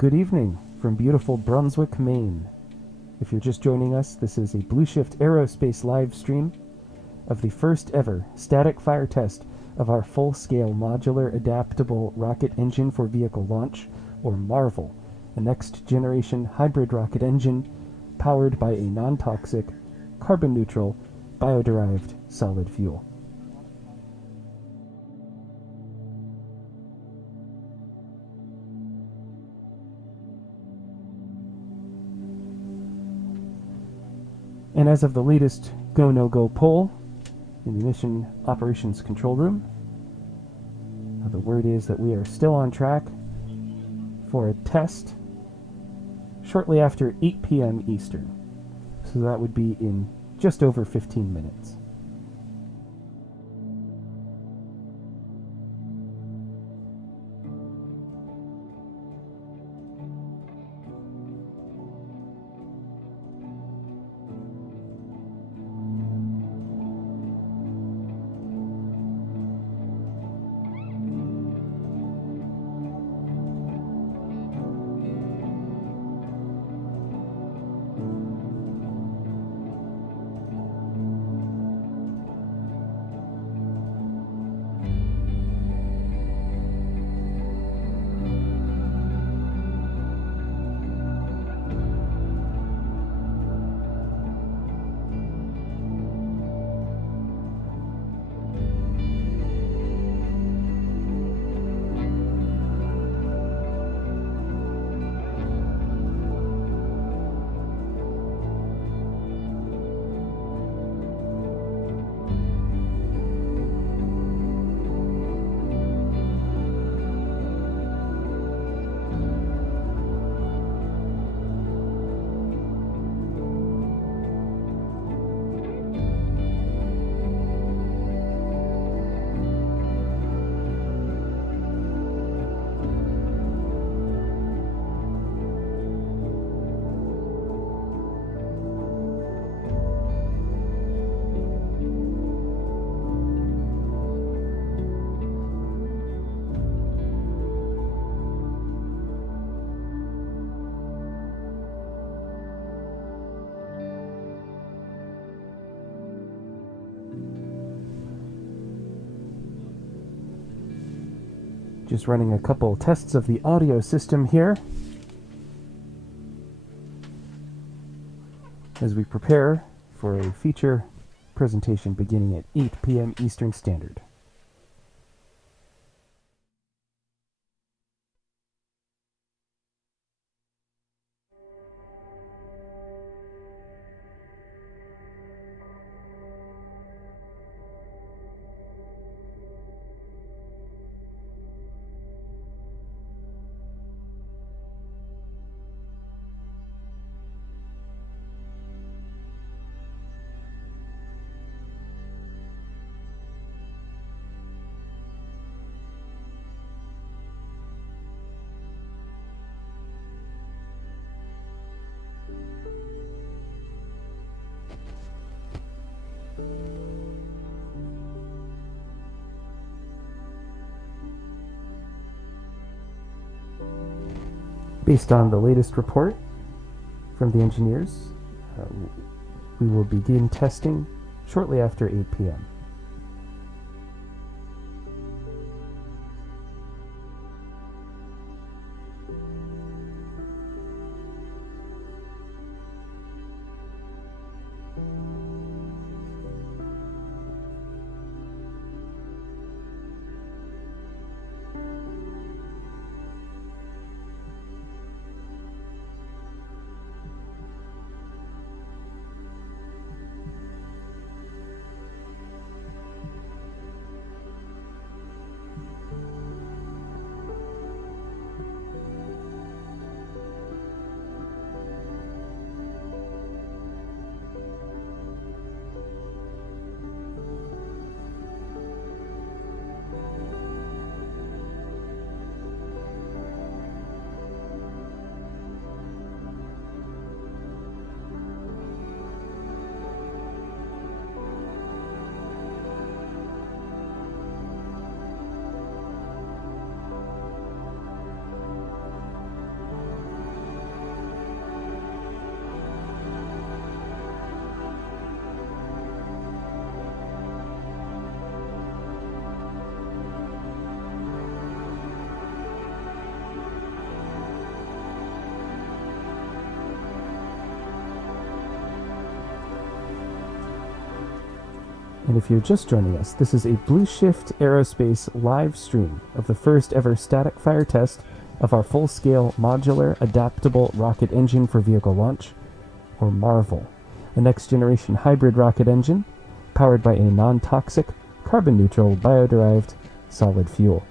Good evening from beautiful Brunswick, Maine. If you're just joining us, this is a bluShift Aerospace live stream of the first ever static fire test of our full-scale Modular Adaptable Rocket Engine for Vehicle Launch, or MAREVL, a next-generation hybrid rocket engine powered by a non-toxic, carbon-neutral, bio-derived solid fuel. And as of the latest Go No Go poll in the Mission Operations Control Room, the word is that we are still on track for a test shortly after 8 p.m. Eastern. So that would be in just over 15 minutes. Just running a couple tests of the audio system here as we prepare for a feature presentation beginning at 8 p.m. Eastern Standard. Based on the latest report from the engineers, we will begin testing shortly after 8 p.m. And if you're just joining us, this is a bluShift Aerospace live stream of the first ever static fire test of our full-scale Modular Adaptable Rocket Engine for Vehicle Launch, or MAREVL, a next-generation hybrid rocket engine powered by a non-toxic, carbon-neutral, bio-derived solid fuel.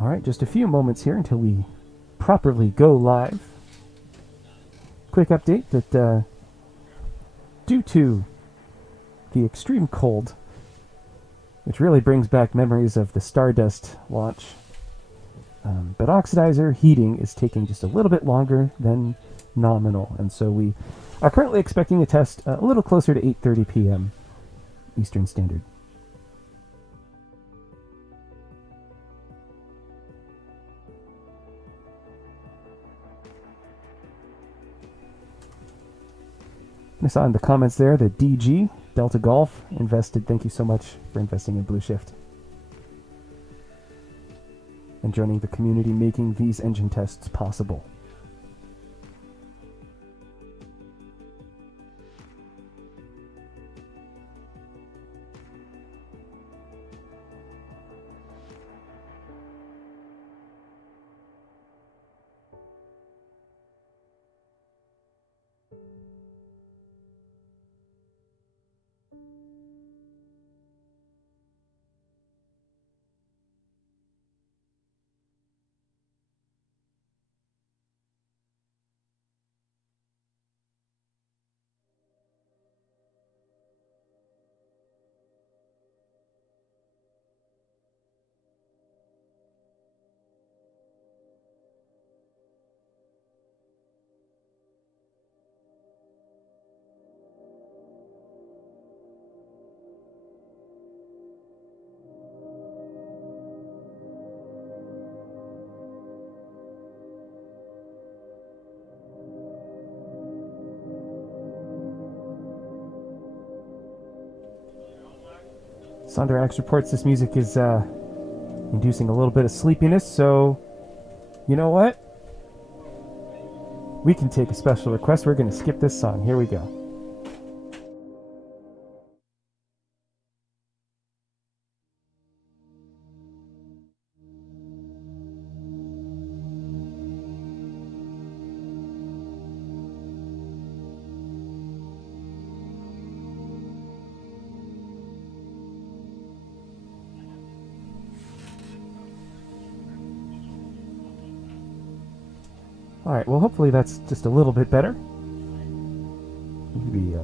All right, just a few moments here until we properly go live. Quick update that due to the extreme cold, which really brings back memories of the Stardust launch, but oxidizer heating is taking just a little bit longer than nominal, and so we are currently expecting a test a little closer to 8:30 p.m. Eastern Standard. I saw in the comments there that DG, Delta Golf, invested. Thank you so much for investing in bluShift and joining the community making these engine tests possible. Sonderax reports this music is inducing a little bit of sleepiness, so you know what? We can take a special request. We're going to skip this song. Here we go. Alright, well hopefully that's just a little bit better. Maybe,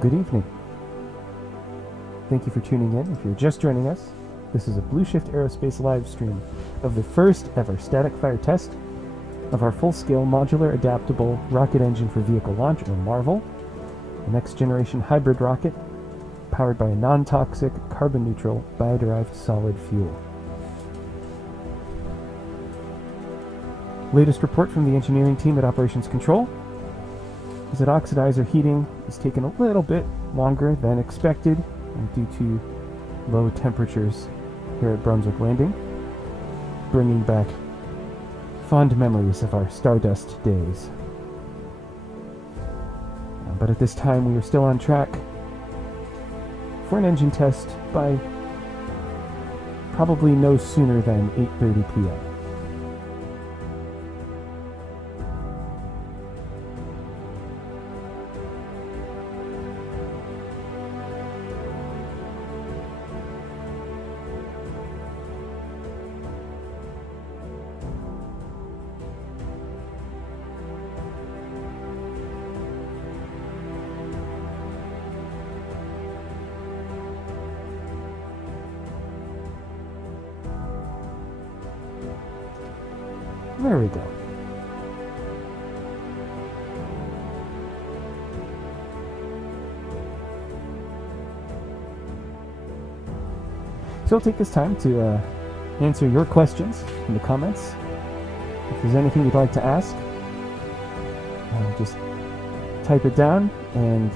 good evening. Thank you for tuning in. If you're just joining us, this is a bluShift Aerospace live stream of the first ever static fire test of our full-scale Modular Adaptable Rocket Engine for Vehicle Launch, or MAREVL, a next-generation hybrid rocket powered by a non-toxic, carbon-neutral, bio-derived solid fuel. Latest report from the engineering team at Operations Control is that oxidizer heating is taking a little bit longer than expected due to low temperatures here at Brunswick Landing, bringing back fond memories of our Stardust days. But at this time we are still on track for an engine test by probably no sooner than 8:30 p.m. There we go. So I'll take this time to answer your questions in the comments. If there's anything you'd like to ask, just type it down and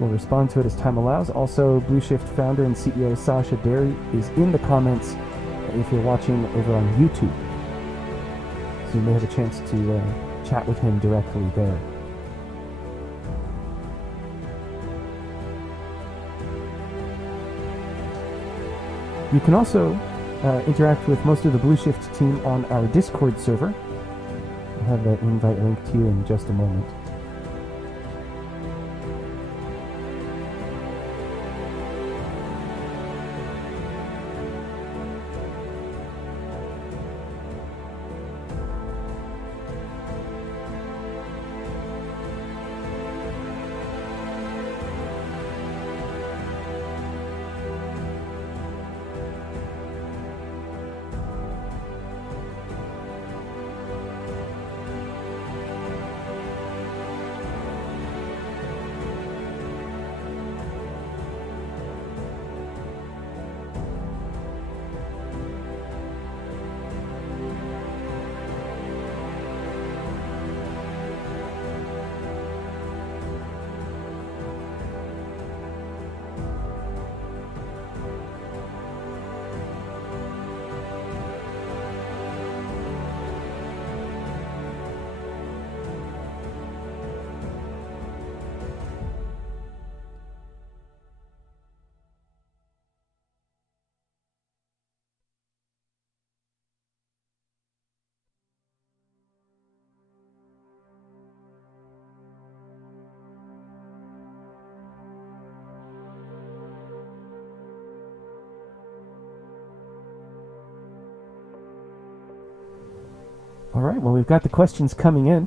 we'll respond to it as time allows. Also, bluShift founder and CEO Sasha Derry is in the comments if you're watching over on YouTube. So you may have a chance to chat with him directly there. You can also interact with most of the bluShift team on our Discord server. I'll have that invite link to you in just a moment. Alright, well, we've got the questions coming in.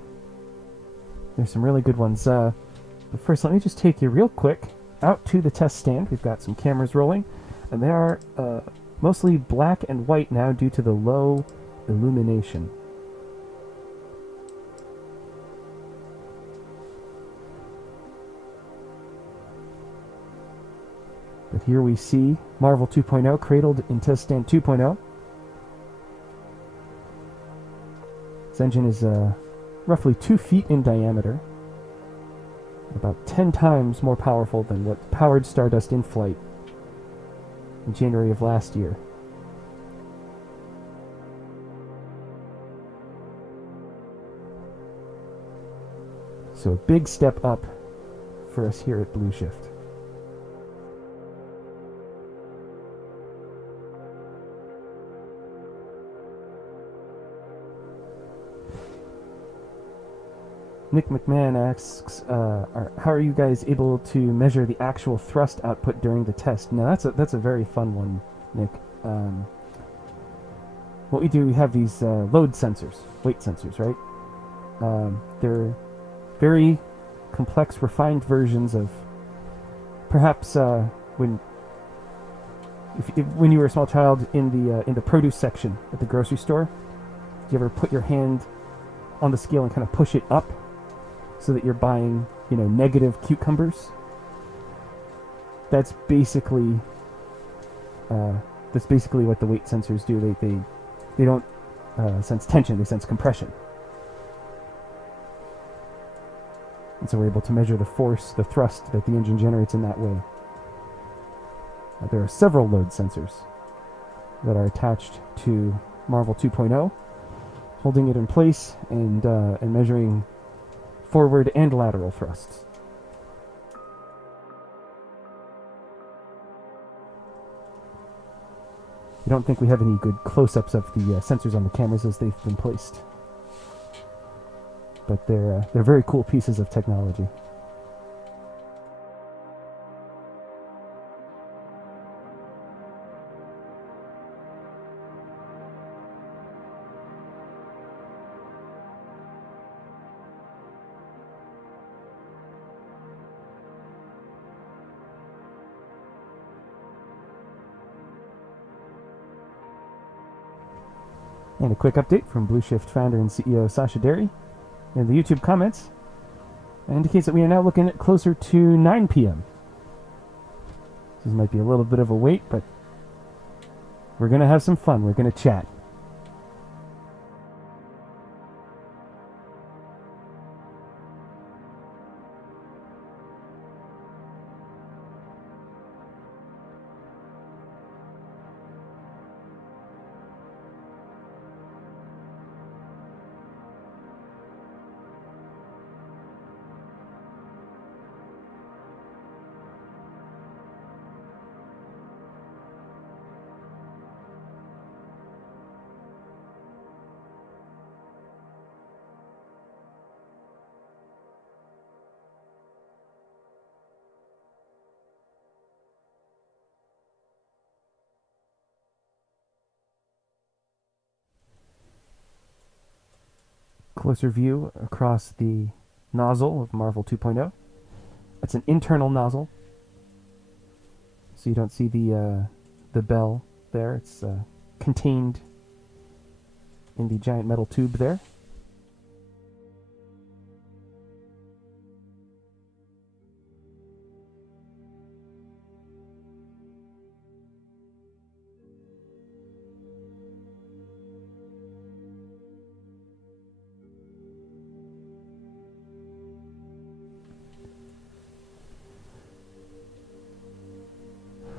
There's some really good ones. But first, let me just take you real quick out to the test stand. We've got some cameras rolling, and they are mostly black and white now due to the low illumination. But here we see MAREVL 2.0 cradled in test stand 2.0. This engine is roughly 2 feet in diameter, about 10 times more powerful than what powered Stardust in flight in January of last year. So a big step up for us here at bluShift. Nick McMahon asks, how are you guys able to measure the actual thrust output during the test? Now that's a very fun one, Nick. What we do, we have these load sensors, weight sensors, right? They're very complex, refined versions of perhaps when you were a small child in the produce section at the grocery store. Did you ever put your hand on the scale and kind of push it up so that you're buying, negative cucumbers. That's basically what the weight sensors do. They don't sense tension, they sense compression. And so we're able to measure the force, the thrust that the engine generates in that way. There are several load sensors that are attached to MAREVL 2.0, holding it in place and measuring forward and lateral thrusts. I don't think we have any good close-ups of the sensors on the cameras as they've been placed. But they're very cool pieces of technology. And a quick update from bluShift founder and CEO Sasha Derry. In the YouTube comments, indicates that we are now looking at closer to 9 p.m. This might be a little bit of a wait, but we're going to have some fun. We're going to chat. Closer view across the nozzle of MAREVL 2.0. It's an internal nozzle, so you don't see the bell there. It's contained in the giant metal tube there.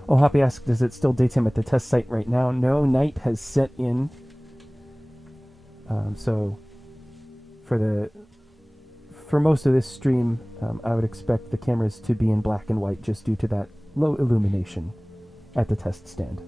Oh, Hoppy asked, is it still daytime at the test site right now? No, night has set in. So for most of this stream, I would expect the cameras to be in black and white just due to that low illumination at the test stand.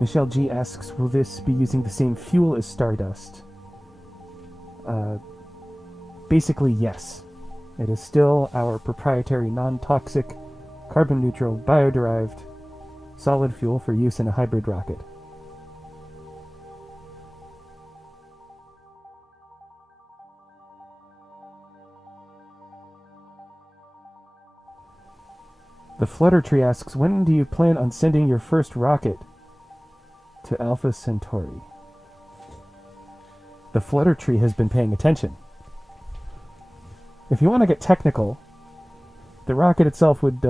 Michelle G asks, will this be using the same fuel as Stardust? Basically, yes. It is still our proprietary non-toxic, carbon-neutral, bio-derived solid fuel for use in a hybrid rocket. The Flutter Tree asks, when do you plan on sending your first rocket to Alpha Centauri? The Flutter Tree has been paying attention. If you want to get technical, the rocket itself would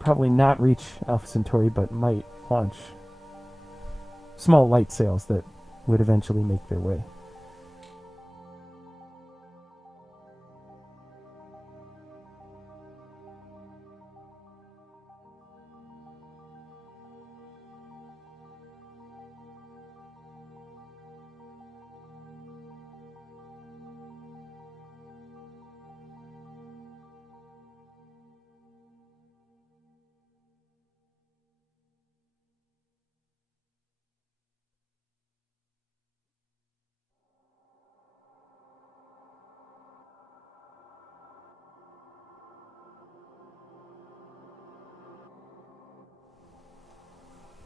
probably not reach Alpha Centauri, but might launch small light sails that would eventually make their way.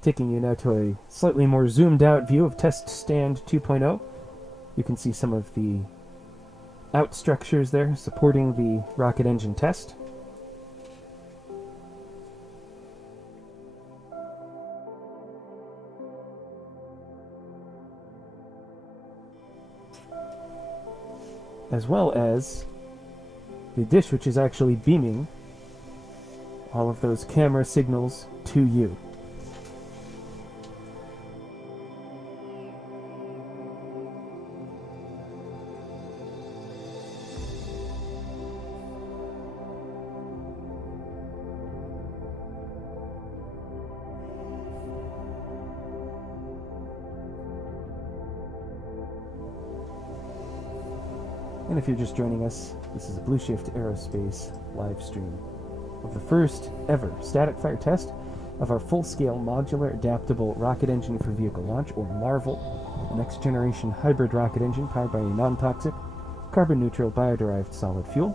Taking you now to a slightly more zoomed out view of Test Stand 2.0. You can see some of the out structures there supporting the rocket engine test. As well as the dish, which is actually beaming all of those camera signals to you. And if you're just joining us, this is a bluShift Aerospace live stream of the first ever static fire test of our full-scale Modular Adaptable Rocket Engine for Vehicle Launch, or MAREVL, a next-generation hybrid rocket engine powered by a non-toxic, carbon-neutral, bio-derived solid fuel.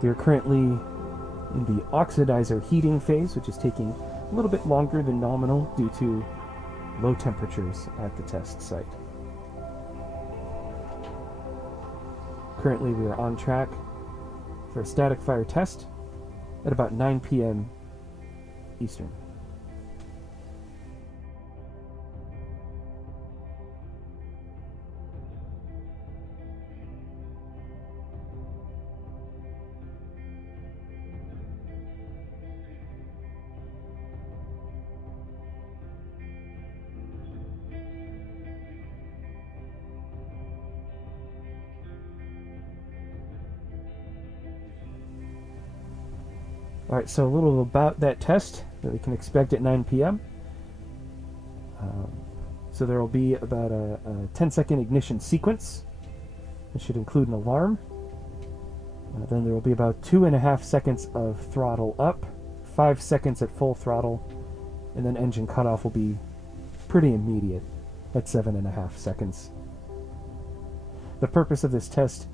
We are currently in the oxidizer heating phase, which is taking a little bit longer than nominal due to low temperatures at the test site. Currently, we are on track for a static fire test at about 9 p.m. Eastern. Alright, so a little about that test that we can expect at 9 p.m. So there will be about a 10-second ignition sequence. It should include an alarm. Then there will be about 2.5 seconds of throttle up, 5 seconds at full throttle, and then engine cutoff will be pretty immediate at 7.5 seconds. The purpose of this test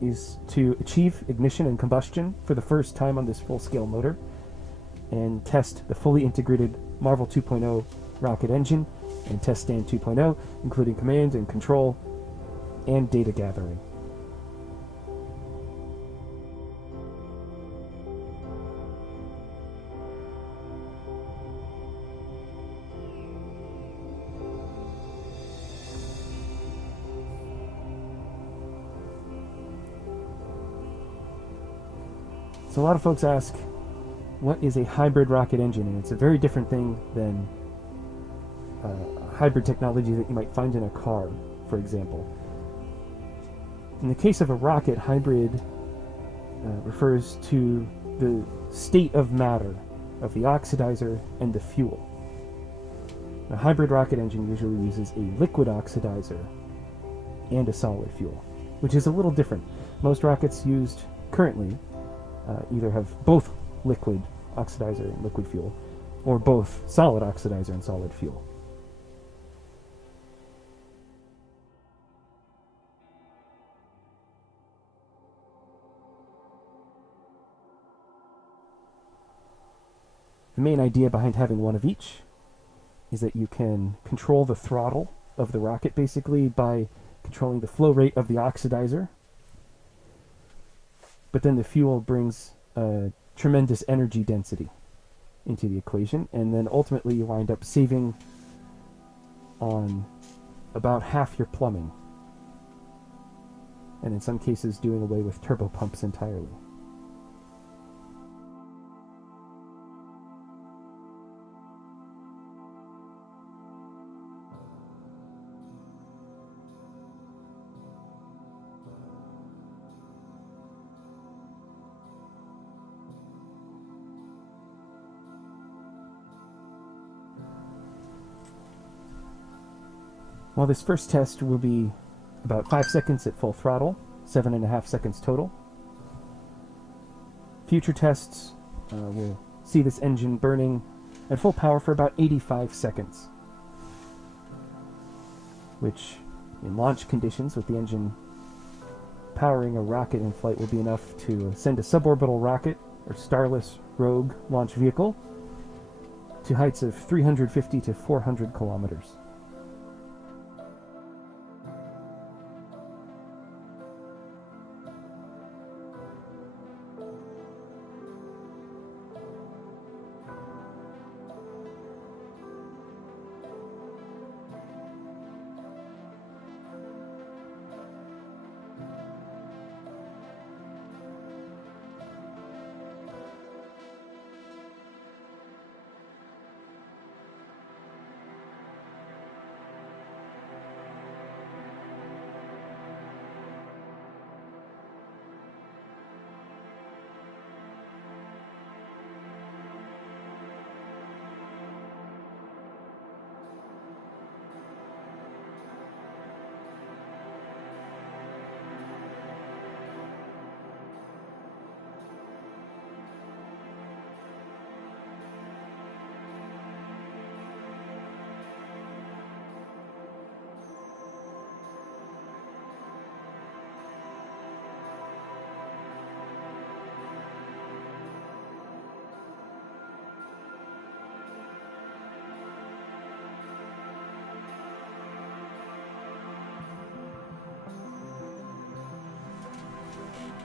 is to achieve ignition and combustion for the first time on this full-scale motor and test the fully integrated MAREVL 2.0 rocket engine and Test Stand 2.0, including command and control and data gathering. So a lot of folks ask, what is a hybrid rocket engine? And it's a very different thing than hybrid technology that you might find in a car, for example. In the case of a rocket, hybrid refers to the state of matter of the oxidizer and the fuel. A hybrid rocket engine usually uses a liquid oxidizer and a solid fuel, which is a little different. Most rockets used currently either have both liquid oxidizer and liquid fuel, or both solid oxidizer and solid fuel. The main idea behind having one of each is that you can control the throttle of the rocket basically by controlling the flow rate of the oxidizer, but then the fuel brings a tremendous energy density into the equation, and then ultimately you wind up saving on about half your plumbing, and in some cases doing away with turbopumps entirely. Well, this first test will be about 5 seconds at full throttle, 7.5 seconds total. Future tests will see this engine burning at full power for about 85 seconds, which in launch conditions with the engine powering a rocket in flight will be enough to send a suborbital rocket or Starless rogue launch vehicle to heights of 350 to 400 kilometers.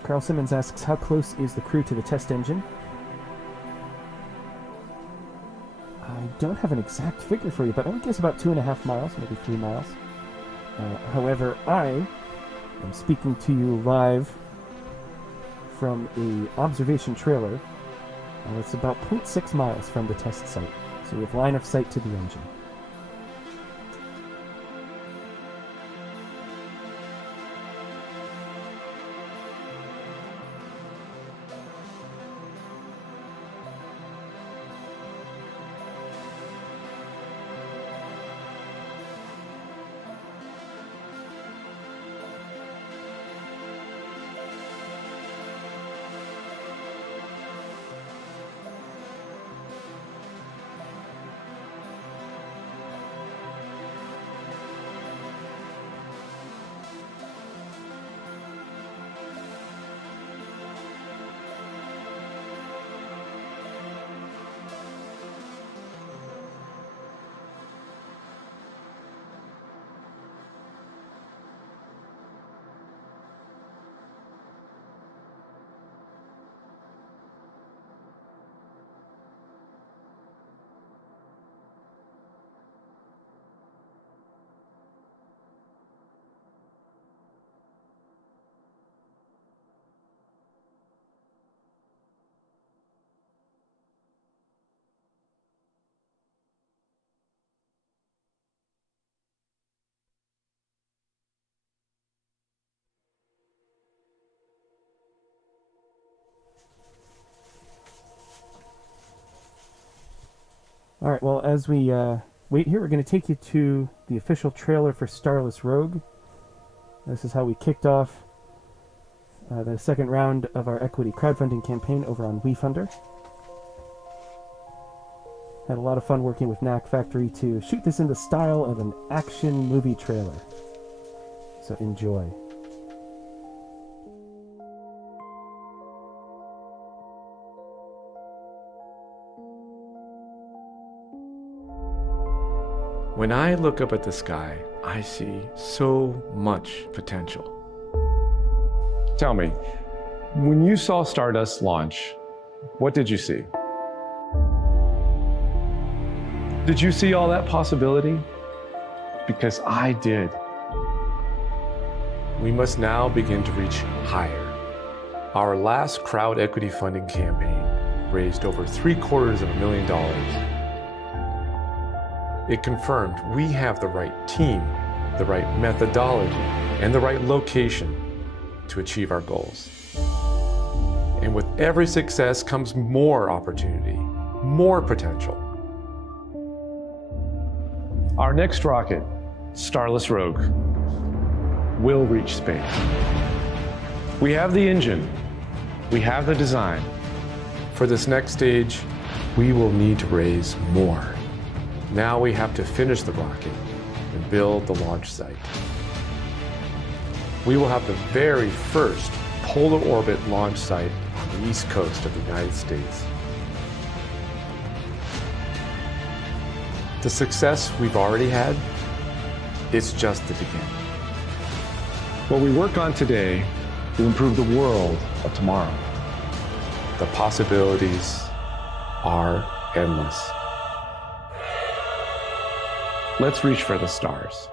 Carl Simmons asks, how close is the crew to the test engine? I don't have an exact figure for you, but I would guess about 2.5 miles, maybe 3 miles. However, I am speaking to you live from a observation trailer. It's about 0.6 miles from the test site, so we have line of sight to the engine. Alright, well, as we wait here, we're going to take you to the official trailer for Starless Rogue. This is how we kicked off the second round of our equity crowdfunding campaign over on WeFunder. Had a lot of fun working with Knack Factory to shoot this in the style of an action movie trailer. So enjoy. When I look up at the sky, I see so much potential. Tell me, when you saw Stardust launch, what did you see? Did you see all that possibility? Because I did. We must now begin to reach higher. Our last crowd equity funding campaign raised over $750,000. It confirmed we have the right team, the right methodology, and the right location to achieve our goals. And with every success comes more opportunity, more potential. Our next rocket, Starless Rogue, will reach space. We have the engine, we have the design. For this next stage, we will need to raise more. Now we have to finish the rocket and build the launch site. We will have the very first polar orbit launch site on the east coast of the United States. The success we've already had, it's just the beginning. What we work on today will improve the world of tomorrow. The possibilities are endless. Let's reach for the stars.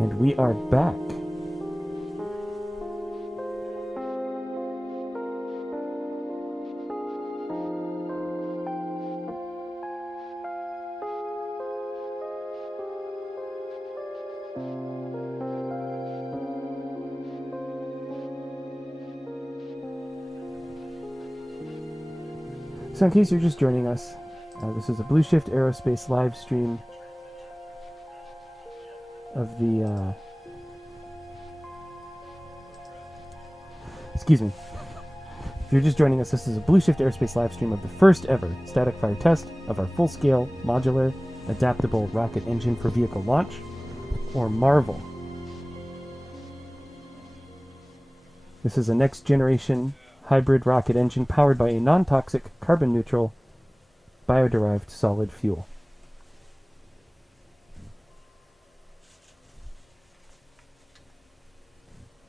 And we are back. So in case you're just joining us, this is a bluShift Aerospace live stream of the, excuse me. If you're just joining us, this is a bluShift Aerospace live stream of the first ever static fire test of our full-scale Modular Adaptable Rocket Engine for Vehicle Launch, or MAREVL. This is a next-generation hybrid rocket engine powered by a non-toxic, carbon-neutral, bio-derived solid fuel.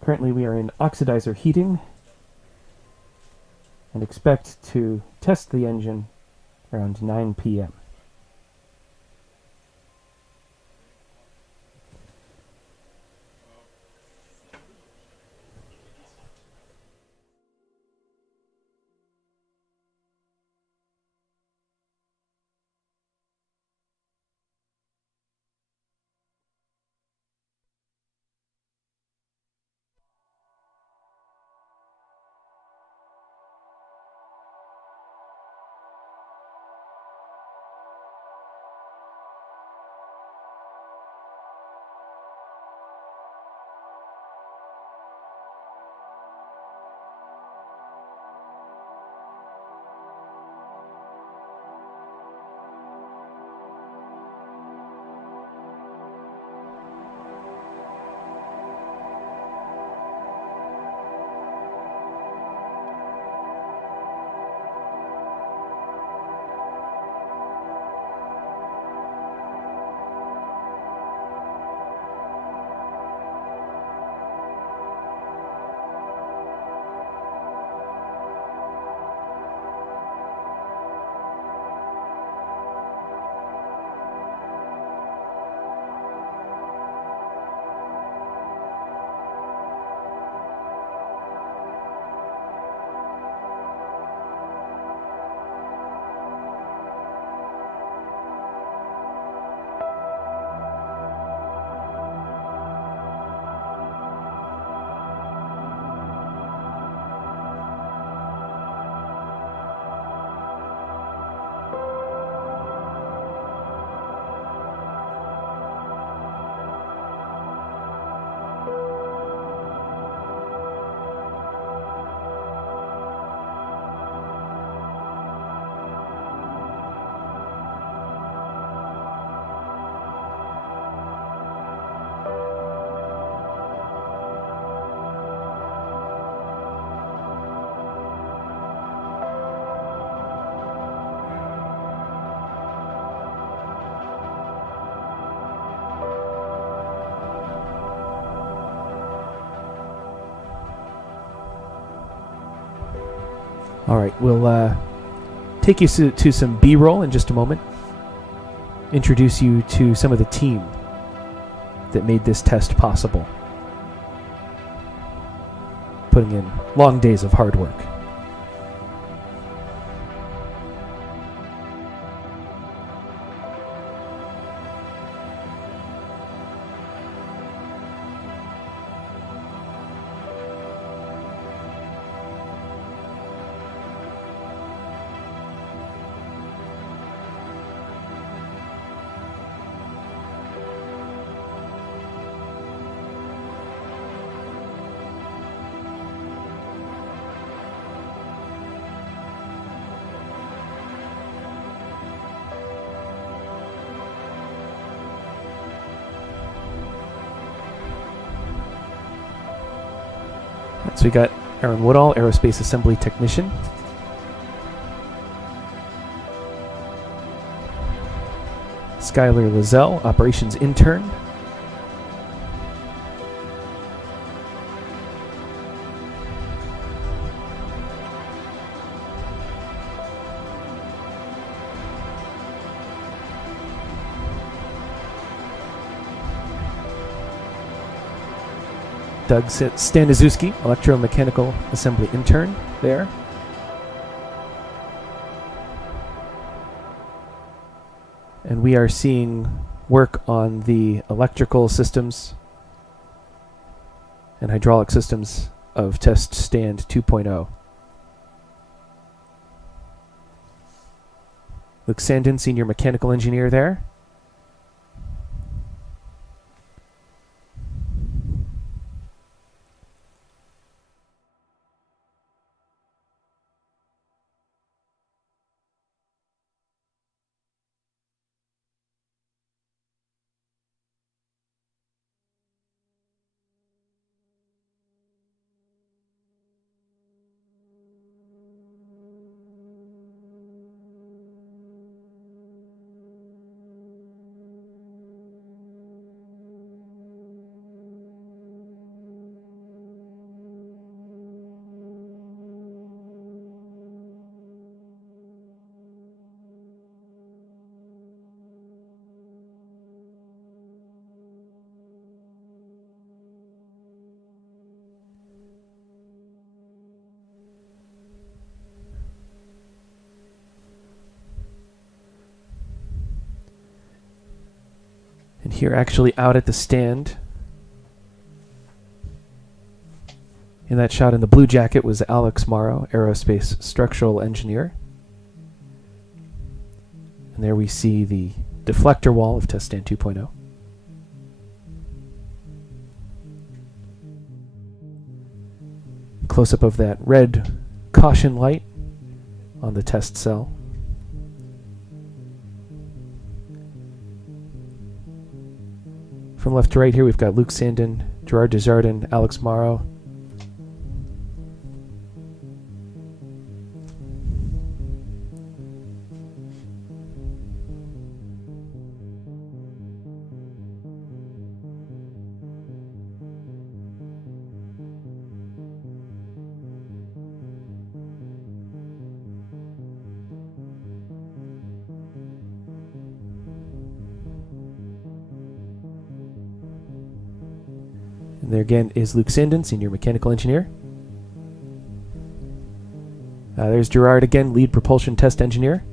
Currently we are in oxidizer heating and expect to test the engine around 9 p.m. All right, we'll take you to some B-roll in just a moment. Introduce you to some of the team that made this test possible. Putting in long days of hard work. So we got Aaron Woodall, Aerospace Assembly Technician. Skylar Lizelle, Operations Intern. Doug Staniszewski, Electromechanical Assembly Intern there. And we are seeing work on the electrical systems and hydraulic systems of Test Stand 2.0. Luke Sandin, Senior Mechanical Engineer there. And here, actually out at the stand, in that shot in the blue jacket, was Alex Morrow, Aerospace Structural Engineer. And there we see the deflector wall of Test Stand 2.0. Close-up of that red caution light on the test cell. From left to right here, we've got Luke Sandin, Gerard Desjardins, Alex Morrow. And there again is Luke Sandin, Senior Mechanical Engineer. There's Gerard again, Lead Propulsion Test Engineer.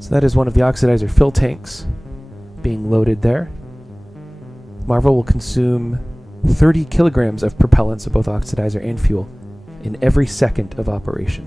So that is one of the oxidizer fill tanks being loaded there. MAREVL will consume 30 kilograms of propellant, so both oxidizer and fuel, in every second of operation.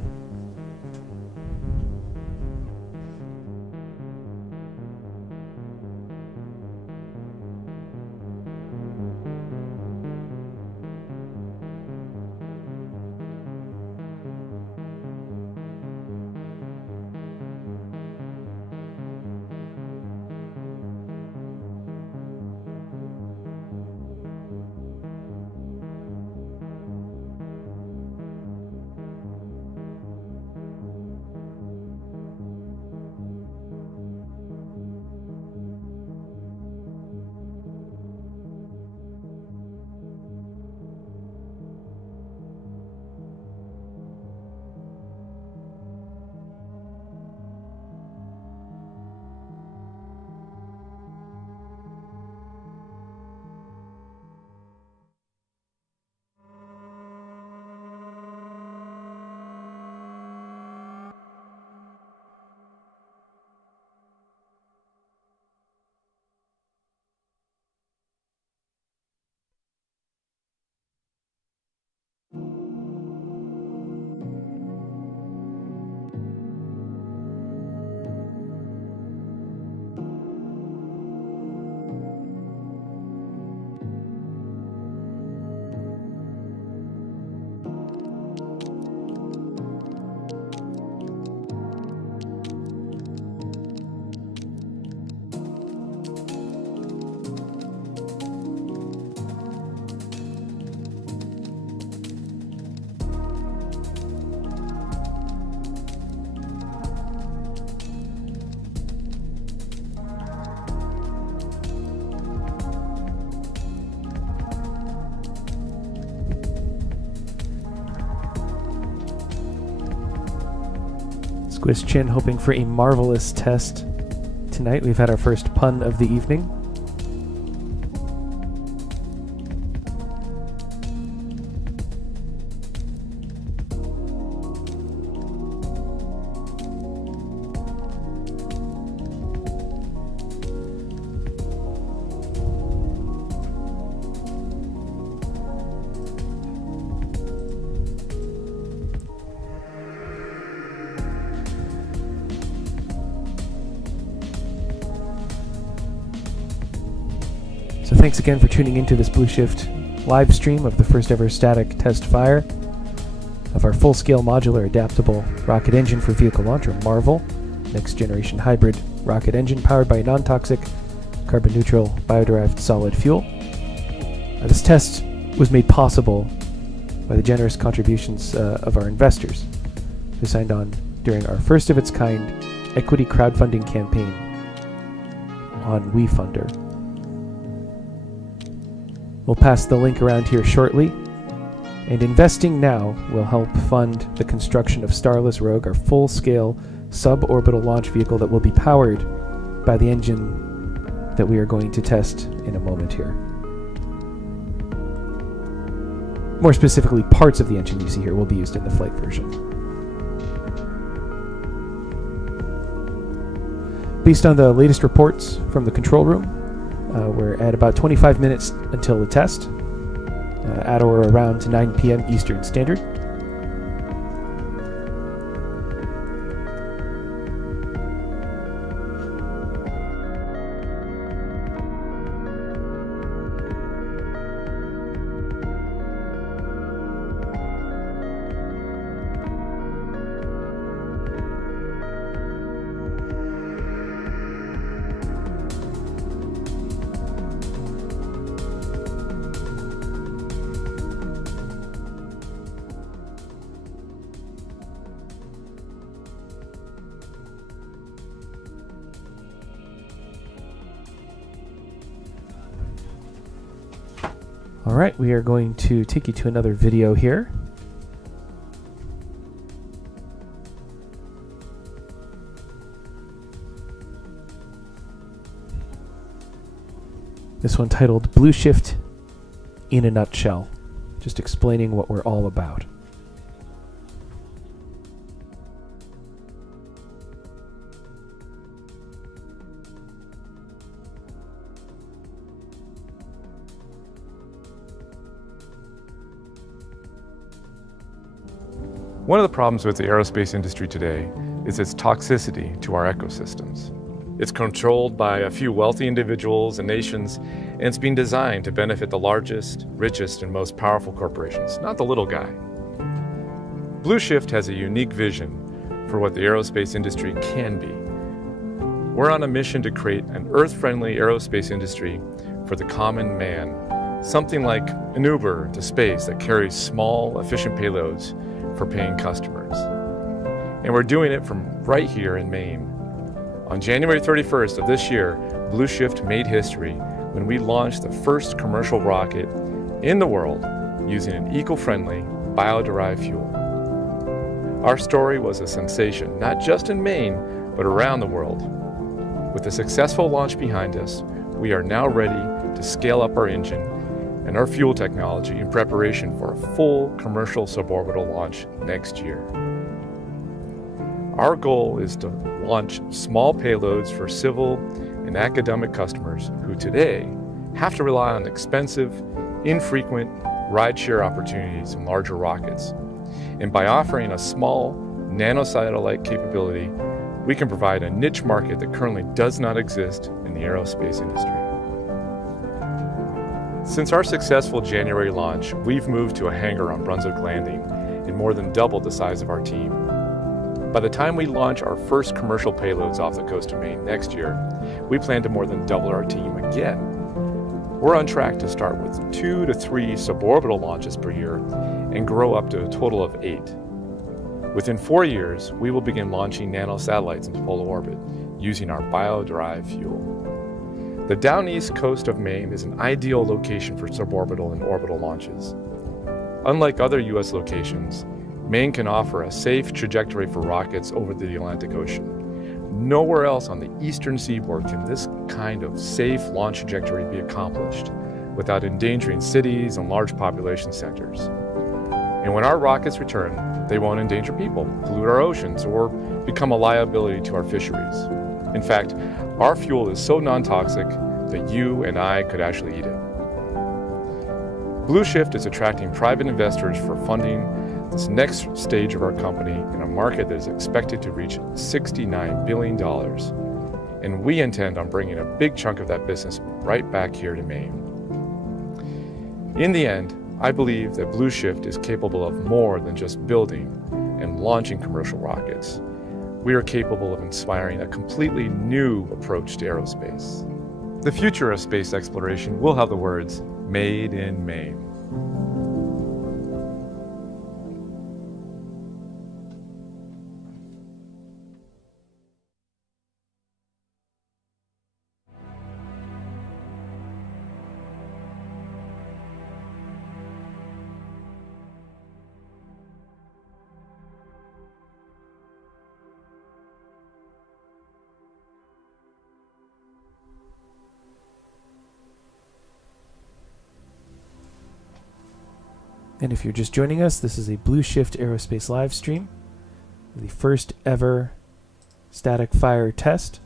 Squish Chin hoping for a marvelous test tonight. We've had our first pun of the evening. So thanks again for tuning into this bluShift live stream of the first ever static test fire of our full-scale modular adaptable rocket engine for vehicle launch, or MAREVL, next generation hybrid rocket engine powered by a non-toxic, carbon-neutral, bio-derived solid fuel. This test was made possible by the generous contributions of our investors who signed on during our first of its kind equity crowdfunding campaign on WeFunder. We'll pass the link around here shortly, and investing now will help fund the construction of Starless Rogue, our full-scale suborbital launch vehicle that will be powered by the engine that we are going to test in a moment here. More specifically, parts of the engine you see here will be used in the flight version. Based on the latest reports from the control room, we're at about 25 minutes until the test, at or around 9 p.m. Eastern Standard. Alright, we are going to take you to another video here. This one titled bluShift in a Nutshell, just explaining what we're all about. One of the problems with the aerospace industry today is its toxicity to our ecosystems. It's controlled by a few wealthy individuals and nations, and it's been designed to benefit the largest, richest, and most powerful corporations, not the little guy. bluShift has a unique vision for what the aerospace industry can be. We're on a mission to create an Earth-friendly aerospace industry for the common man, something like an Uber to space that carries small, efficient payloads for paying customers. And we're doing it from right here in Maine. On January 31st of this year, bluShift made history when we launched the first commercial rocket in the world using an eco-friendly, bio-derived fuel. Our story was a sensation, not just in Maine, but around the world. With a successful launch behind us, we are now ready to scale up our engine and our fuel technology in preparation for a full commercial suborbital launch next year. Our goal is to launch small payloads for civil and academic customers who today have to rely on expensive, infrequent rideshare opportunities in larger rockets. And by offering a small nanosatellite capability, we can provide a niche market that currently does not exist in the aerospace industry. Since our successful January launch, we've moved to a hangar on Brunswick Landing and more than doubled the size of our team. By the time we launch our first commercial payloads off the coast of Maine next year, we plan to more than double our team again. We're on track to start with 2 to 3 suborbital launches per year and grow up to a total of 8. Within 4 years, we will begin launching nanosatellites into polar orbit using our bio-derived fuel. The down east coast of Maine is an ideal location for suborbital and orbital launches. Unlike other U.S. locations, Maine can offer a safe trajectory for rockets over the Atlantic Ocean. Nowhere else on the eastern seaboard can this kind of safe launch trajectory be accomplished without endangering cities and large population centers. And when our rockets return, they won't endanger people, pollute our oceans, or become a liability to our fisheries. In fact, our fuel is so non-toxic that you and I could actually eat it. bluShift is attracting private investors for funding this next stage of our company in a market that is expected to reach $69 billion. And we intend on bringing a big chunk of that business right back here to Maine. In the end, I believe that bluShift is capable of more than just building and launching commercial rockets. We are capable of inspiring a completely new approach to aerospace. The future of space exploration will have the words, "Made in Maine." And if you're just joining us, this is a bluShift Aerospace live stream, the first ever static fire test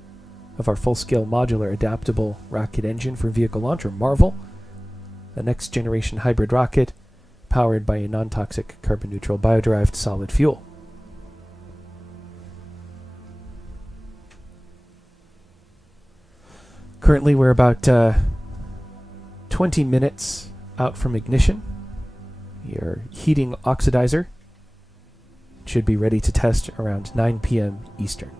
of our full-scale Modular Adaptable Rocket Engine for Vehicle Launch, or MAREVL, a next-generation hybrid rocket powered by a non-toxic carbon-neutral bio-derived solid fuel. Currently, we're about 20 minutes out from ignition. Your heating oxidizer should be ready to test around 9 p.m. Eastern.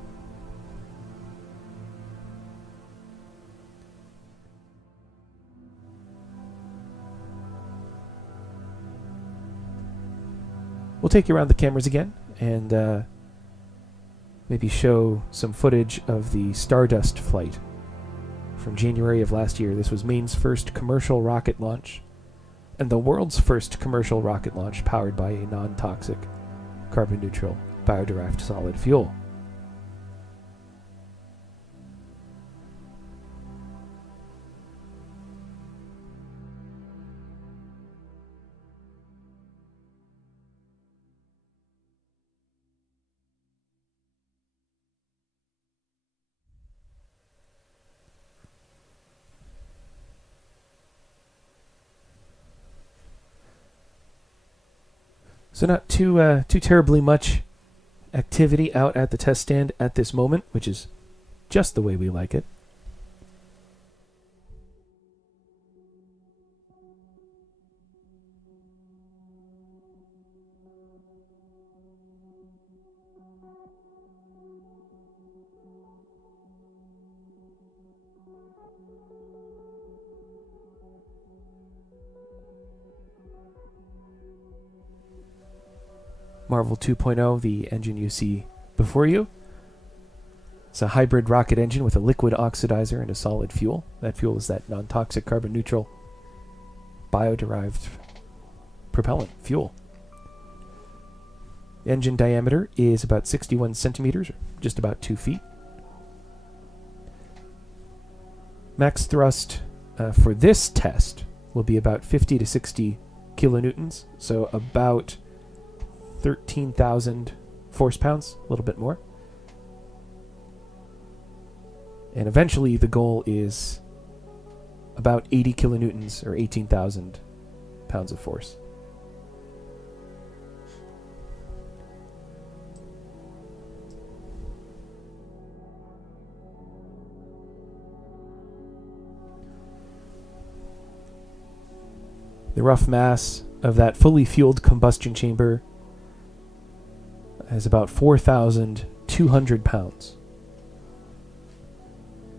We'll take you around the cameras again and maybe show some footage of the Stardust flight from January of last year. This was Maine's first commercial rocket launch and the world's first commercial rocket launch powered by a non-toxic, carbon-neutral, bio-derived solid fuel. So not too terribly much activity out at the test stand at this moment, which is just the way we like it. MAREVL 2.0, the engine you see before you. It's a hybrid rocket engine with a liquid oxidizer and a solid fuel. That fuel is that non-toxic carbon-neutral bio-derived propellant fuel. The engine diameter is about 61 centimeters, or just about 2 feet. Max thrust for this test will be about 50 to 60 kilonewtons, so about 13,000 force pounds, a little bit more. And eventually the goal is about 80 kilonewtons or 18,000 pounds of force. The rough mass of that fully fueled combustion chamber is about 4,200 pounds.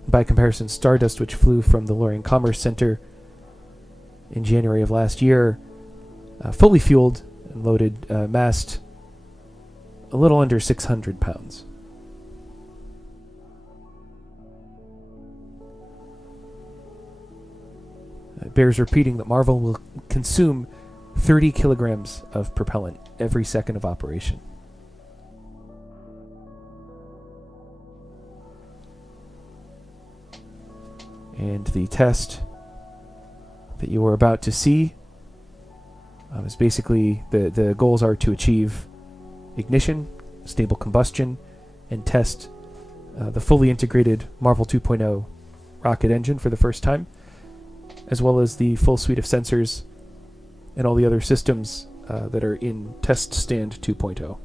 By comparison, Stardust, which flew from the Loring Commerce Center in January of last year, fully fueled and loaded, massed a little under 600 pounds. It bears repeating that MAREVL will consume 30 kilograms of propellant every second of operation. And the test that you are about to see is basically the goals are to achieve ignition, stable combustion, and test the fully integrated MAREVL 2.0 rocket engine for the first time, as well as the full suite of sensors and all the other systems that are in Test Stand 2.0.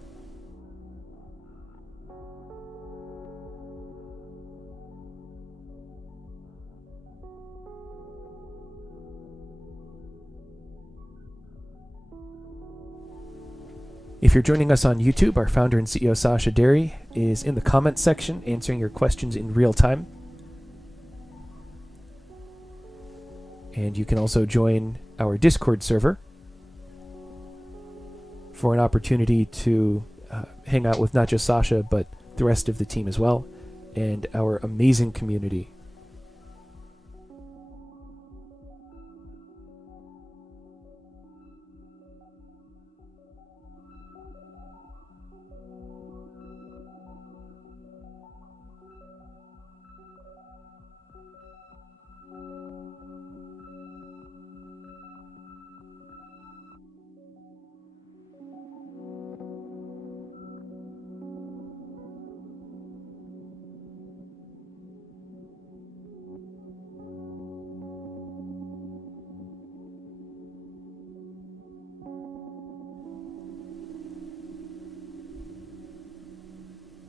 If you're joining us on YouTube, our founder and CEO Sasha Derry is in the comments section answering your questions in real time. And you can also join our Discord server for an opportunity to hang out with not just Sasha, but the rest of the team as well, and our amazing community.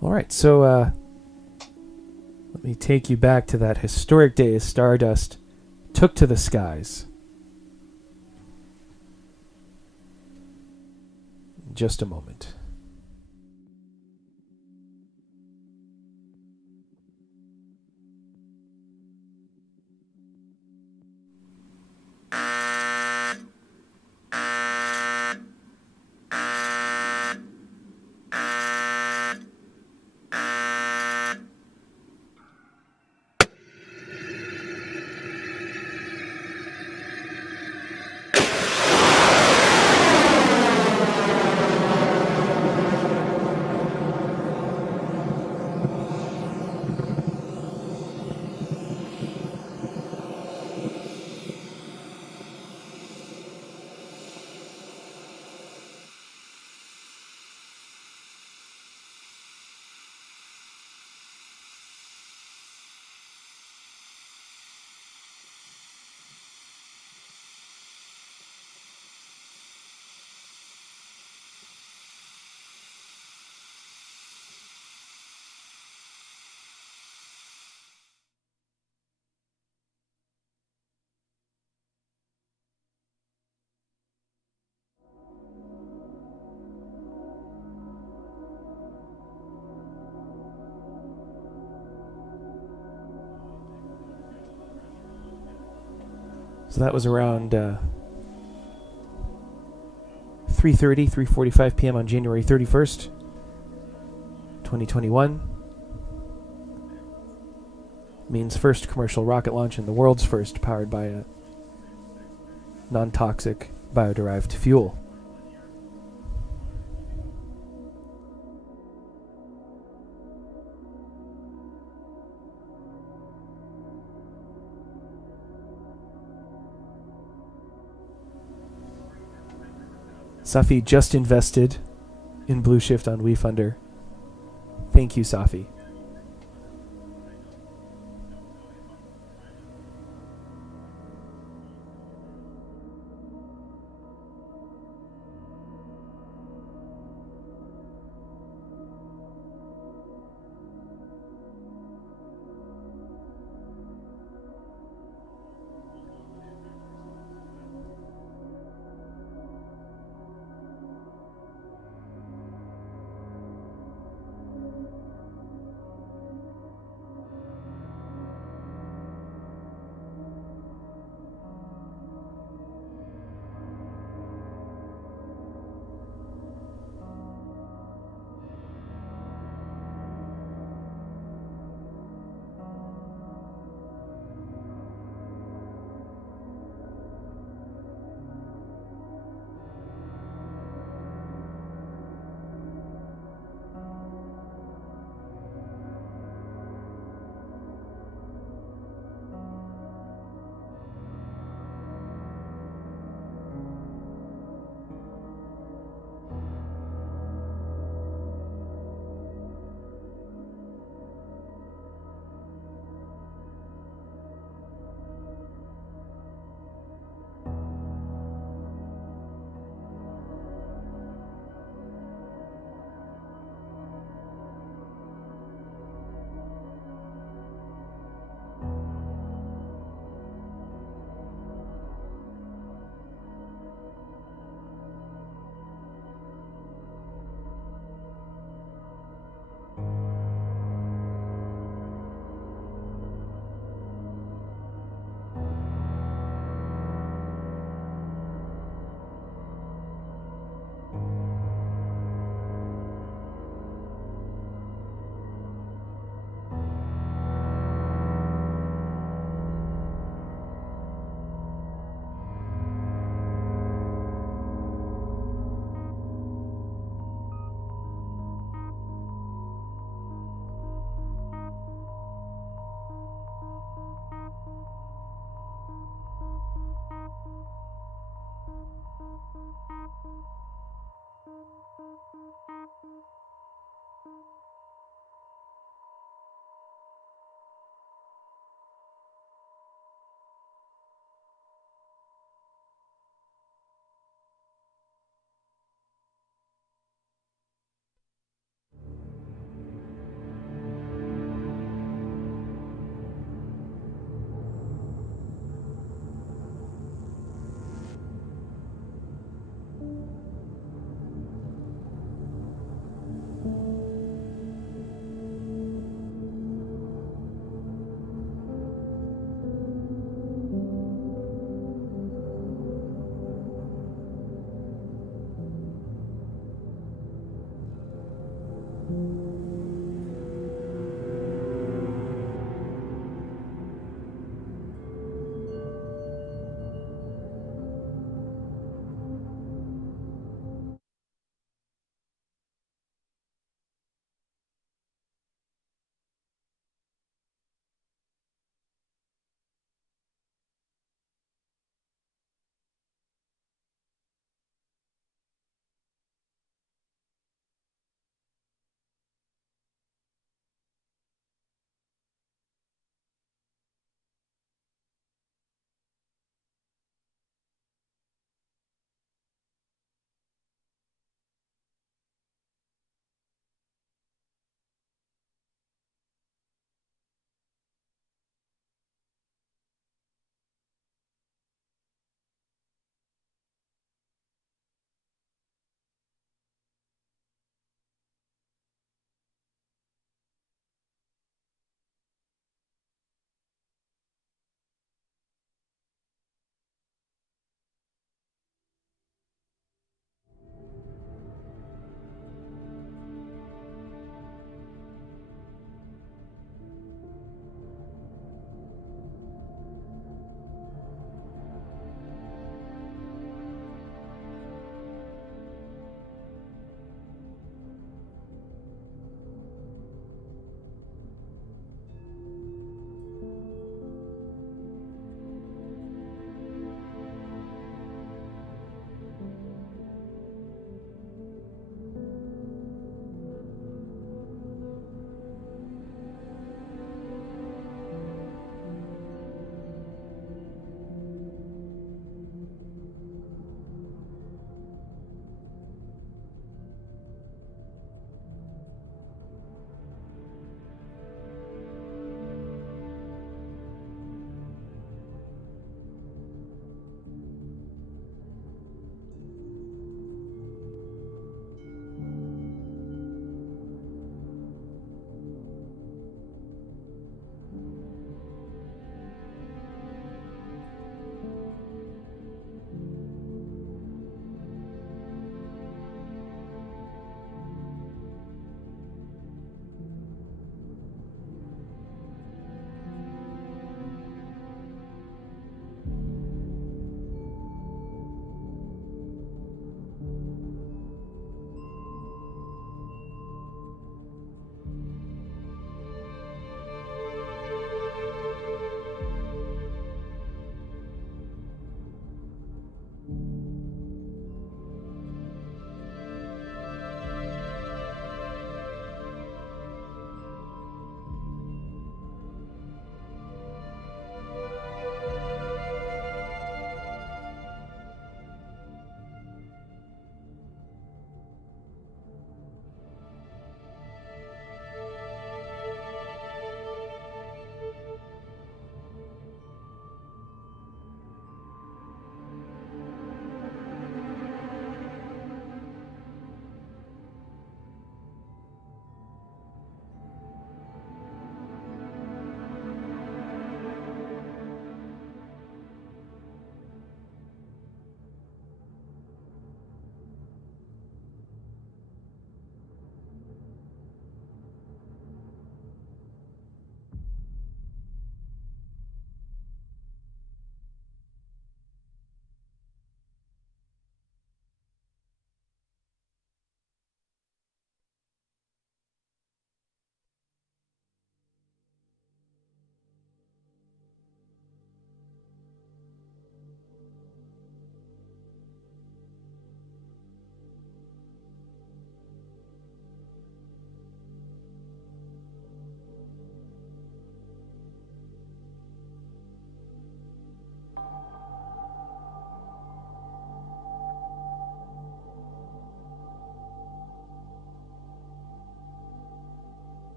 All right, so let me take you back to that historic day as Stardust took to the skies. In just a moment. So that was around 3:45 p.m. on January 31st, 2021. Means first commercial rocket launch and the world's first powered by a non-toxic bio-derived fuel. Safi just invested in bluShift on WeFunder. Thank you, Safi.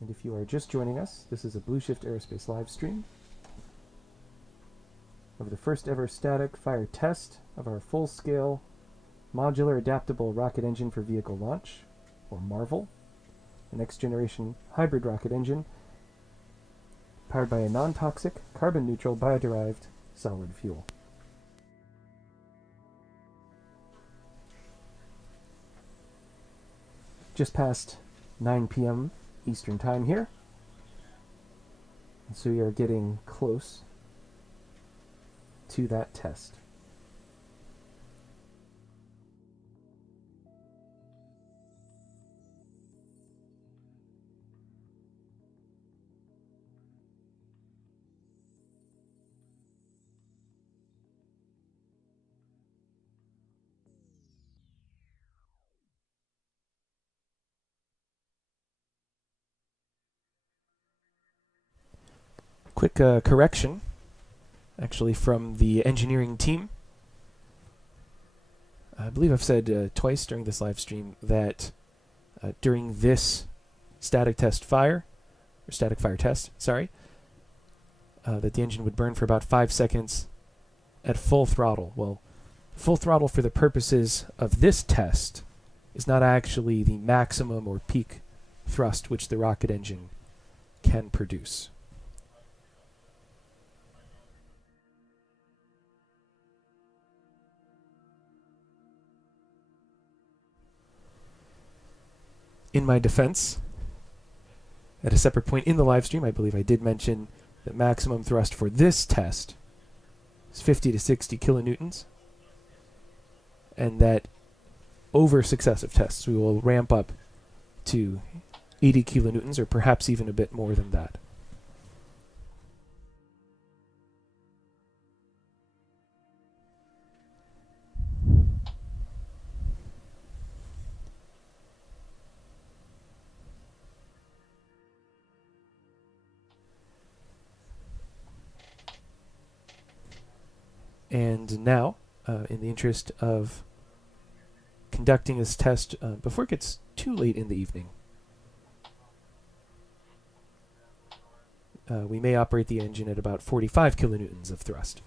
And if you are just joining us, this is a bluShift Aerospace live stream of the first ever static fire test of our full-scale Modular Adaptable Rocket Engine for Vehicle Launch, or MAREVL, the next generation hybrid rocket engine powered by a non-toxic, carbon-neutral, bio-derived solid fuel. Just past 9 p.m. Eastern Time here, and so we are getting close to that test. Quick correction, actually, from the engineering team. I believe I've said twice during this live stream that during this static fire test, that the engine would burn for about 5 seconds at full throttle. Well, full throttle for the purposes of this test is not actually the maximum or peak thrust which the rocket engine can produce. In my defense, at a separate point in the live stream, I believe I did mention that maximum thrust for this test is 50 to 60 kilonewtons, and that over successive tests we will ramp up to 80 kilonewtons, or perhaps even a bit more than that. And now, in the interest of conducting this test before it gets too late in the evening, we may operate the engine at about 45 kilonewtons of thrust.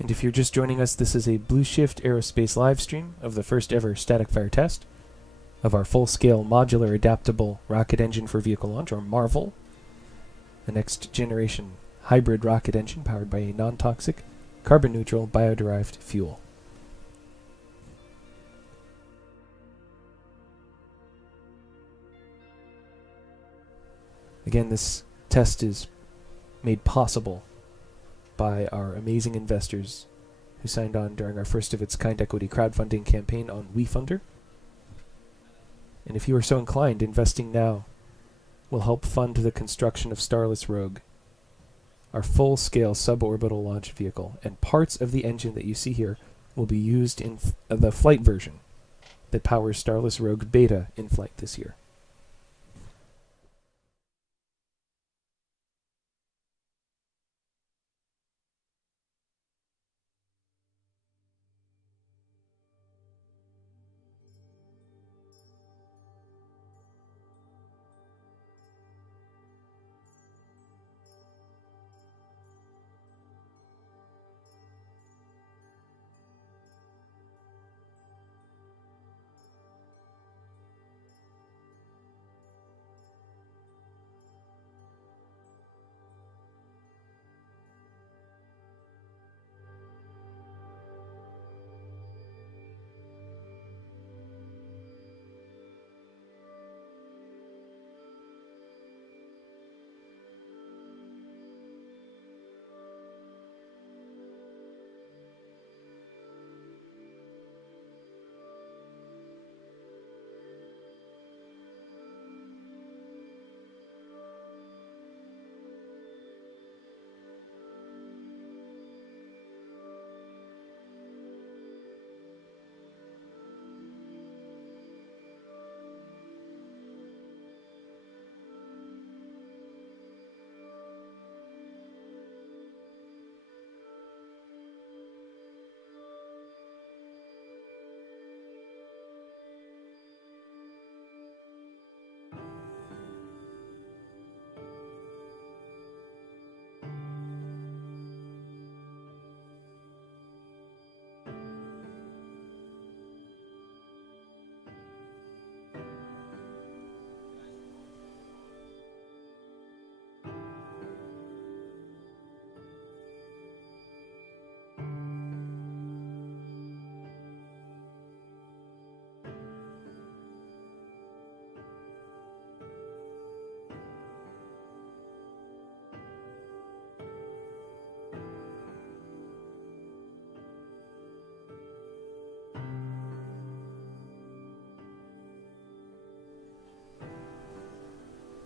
And if you're just joining us, this is a bluShift Aerospace live stream of the first ever static fire test of our full-scale Modular Adaptable Rocket Engine for Vehicle Launch, or MAREVL, the next generation hybrid rocket engine powered by a non-toxic, carbon-neutral, bio-derived fuel. Again, this test is made possible by our amazing investors who signed on during our first-of-its-kind equity crowdfunding campaign on WeFunder. And if you are so inclined, investing now will help fund the construction of Starless Rogue, our full-scale suborbital launch vehicle, and parts of the engine that you see here will be used in the flight version that powers Starless Rogue Beta in flight this year.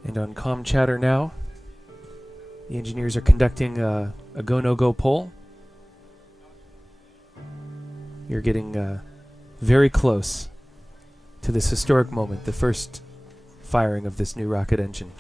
And on comm chatter now, the engineers are conducting a go-no-go poll. You're getting very close to this historic moment, the first firing of this new rocket engine.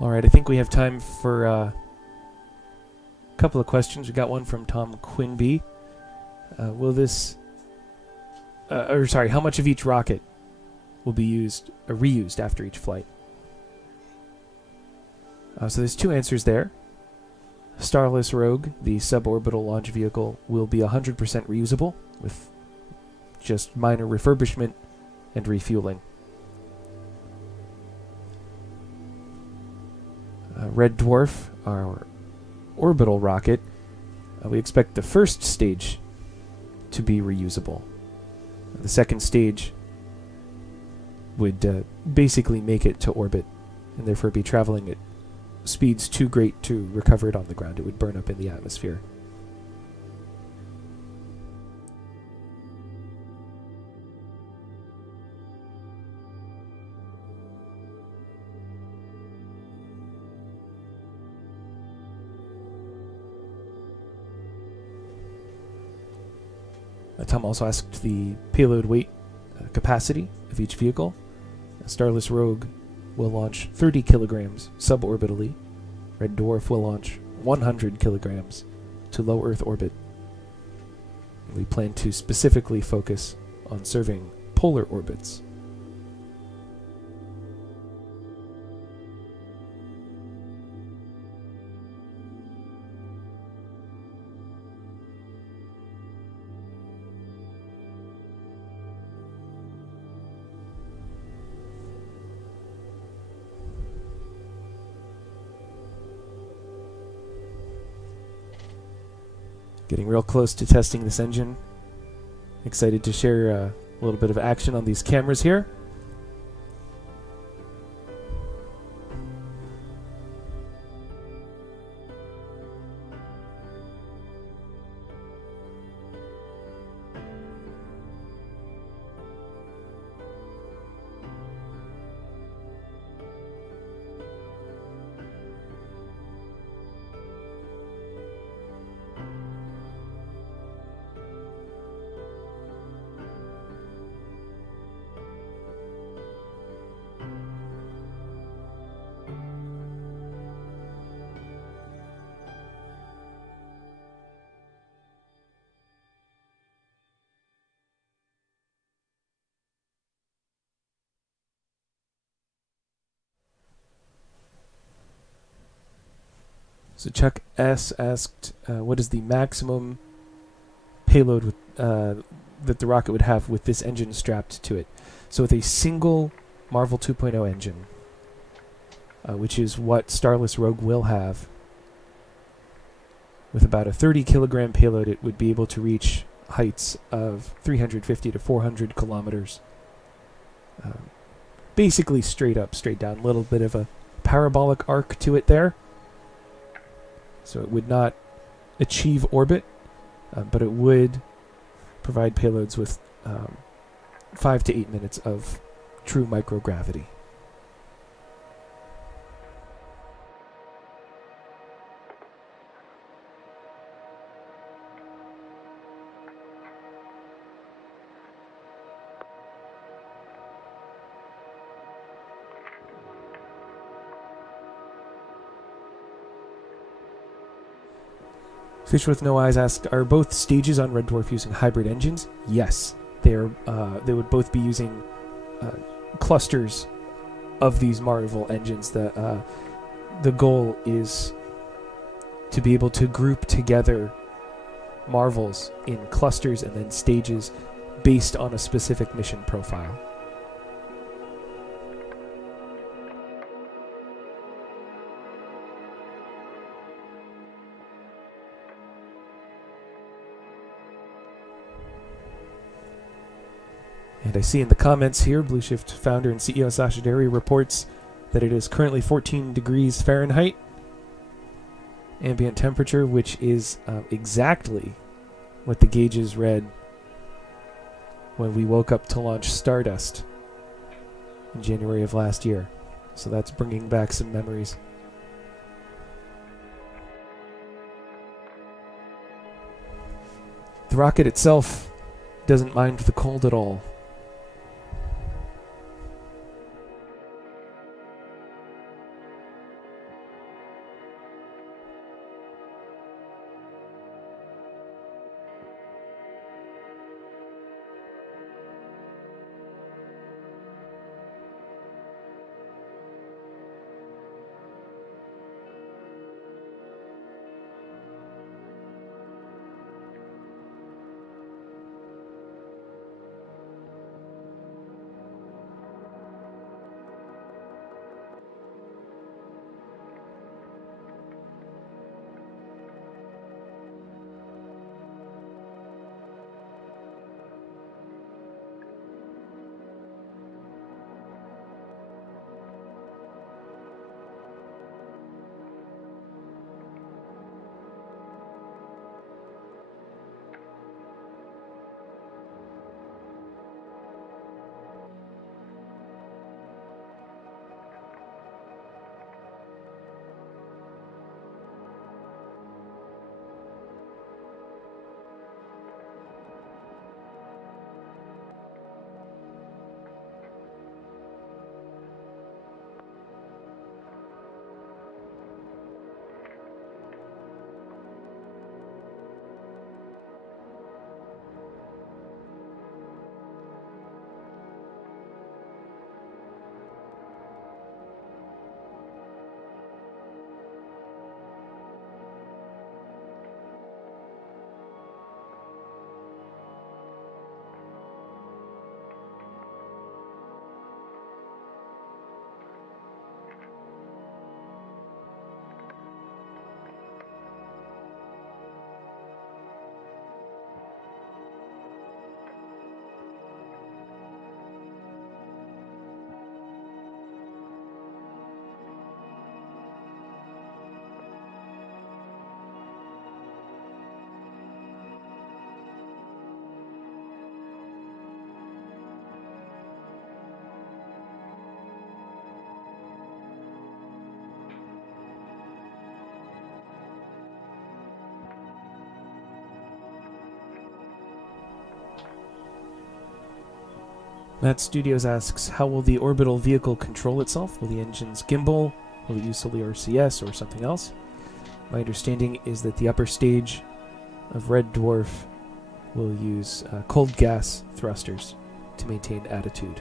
Alright, I think we have time for a couple of questions. We got one from Tom Quinby. How much of each rocket will be reused after each flight? So there's two answers there. Starless Rogue, the suborbital launch vehicle, will be 100% reusable with just minor refurbishment and refueling. Red Dwarf, our orbital rocket, we expect the first stage to be reusable. The second stage would basically make it to orbit and therefore be traveling at speeds too great to recover it on the ground. It would burn up in the atmosphere. Tom also asked the payload weight capacity of each vehicle. Starless Rogue will launch 30 kilograms suborbitally. Red Dwarf will launch 100 kilograms to low Earth orbit. We plan to specifically focus on serving polar orbits. Getting real close to testing this engine. Excited to share a little bit of action on these cameras here. So Chuck S. asked, what is the maximum payload that the rocket would have with this engine strapped to it? So with a single MAREVL 2.0 engine, which is what Starless Rogue will have, with about a 30 kilogram payload, it would be able to reach heights of 350 to 400 kilometers. Basically straight up, straight down. A little bit of a parabolic arc to it there. So it would not achieve orbit, but it would provide payloads with 5 to 8 minutes of true microgravity. Fish with No Eyes asked, are both stages on Red Dwarf using hybrid engines? Yes. They would both be using clusters of these MAREVL engines. The goal is to be able to group together MARVELs in clusters and then stages based on a specific mission profile. And I see in the comments here, bluShift founder and CEO Sasha Derry reports that it is currently 14 degrees Fahrenheit ambient temperature, which is exactly what the gauges read when we woke up to launch Stardust in January of last year. So that's bringing back some memories. The rocket itself doesn't mind the cold at all. Matt Studios asks, how will the orbital vehicle control itself? Will the engine's gimbal? Will it use solely RCS or something else? My understanding is that the upper stage of Red Dwarf will use cold gas thrusters to maintain attitude.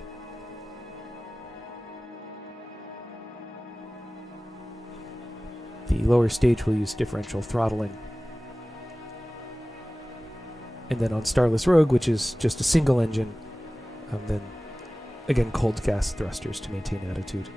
The lower stage will use differential throttling. And then on Starless Rogue, which is just a single engine, then again cold gas thrusters to maintain attitude.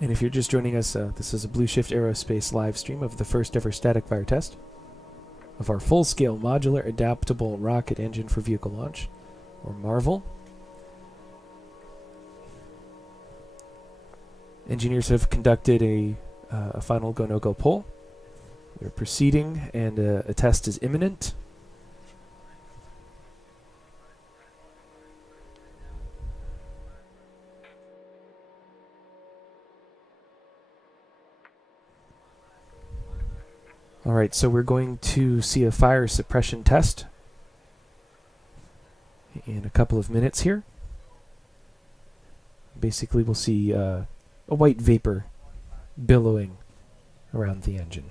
And if you're just joining us, this is a bluShift Aerospace live stream of the first ever static fire test of our full-scale Modular Adaptable Rocket Engine for Vehicle Launch, or MAREVL. Engineers have conducted a final go-no-go poll. We're proceeding, and a test is imminent. Alright, so we're going to see a fire suppression test in a couple of minutes here. Basically, we'll see a white vapor billowing around the engine.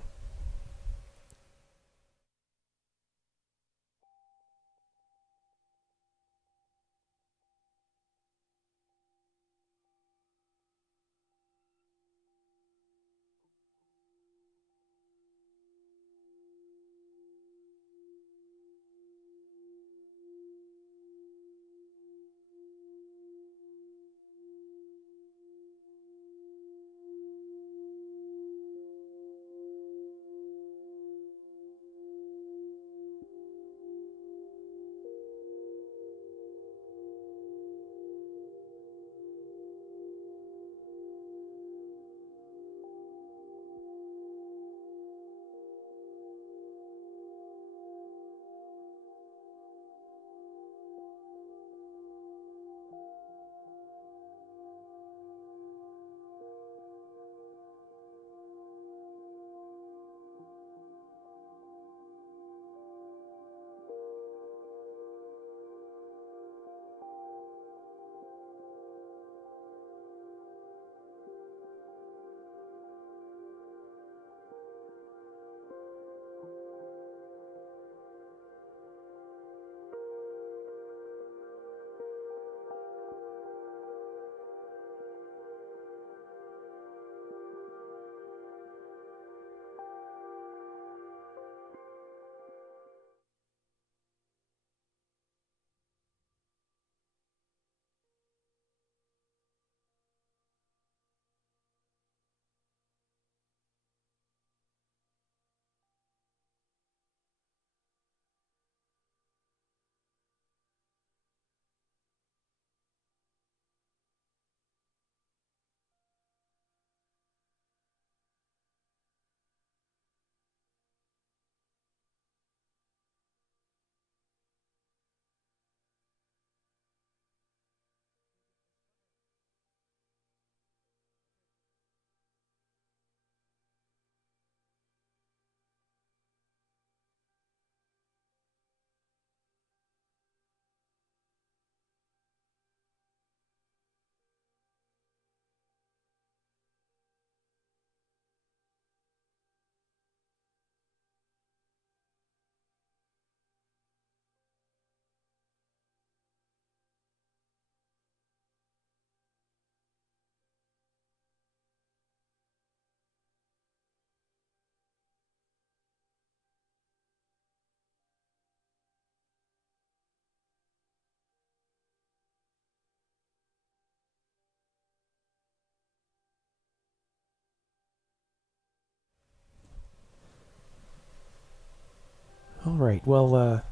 right. Well,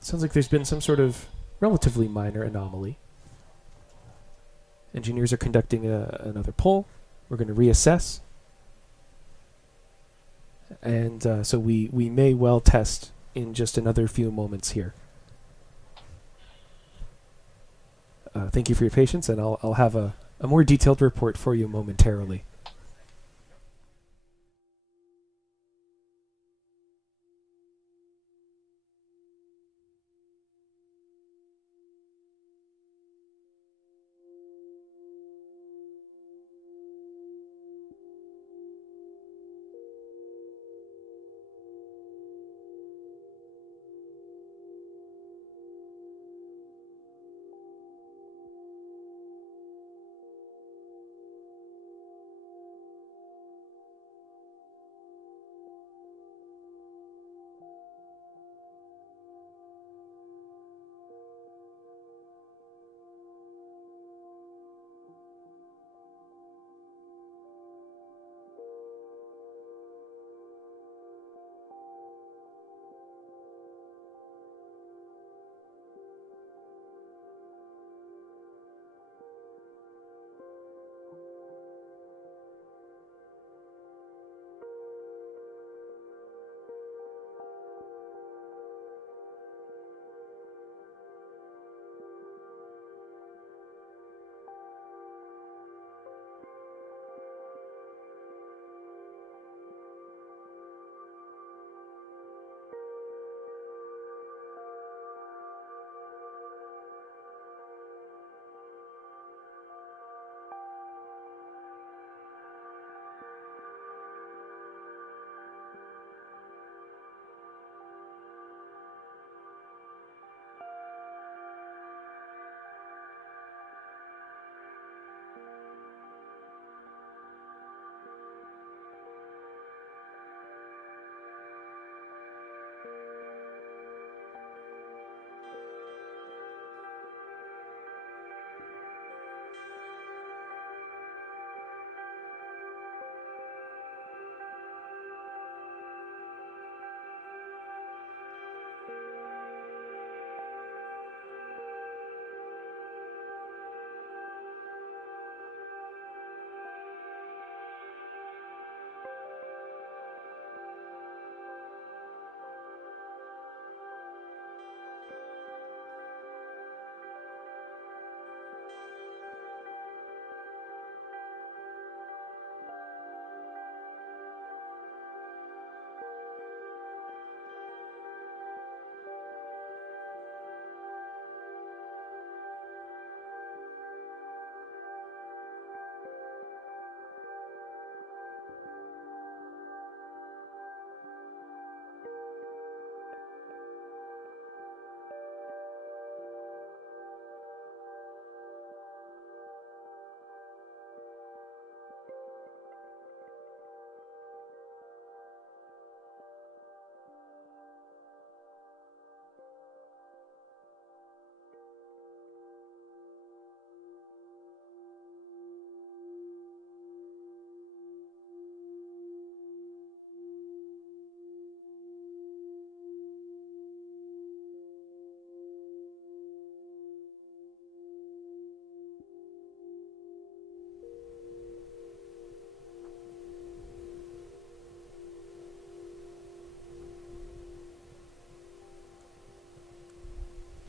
sounds like there's been some sort of relatively minor anomaly. Engineers are conducting another poll. We're going to reassess. And so we may well test in just another few moments here. Thank you for your patience, and I'll have a more detailed report for you momentarily.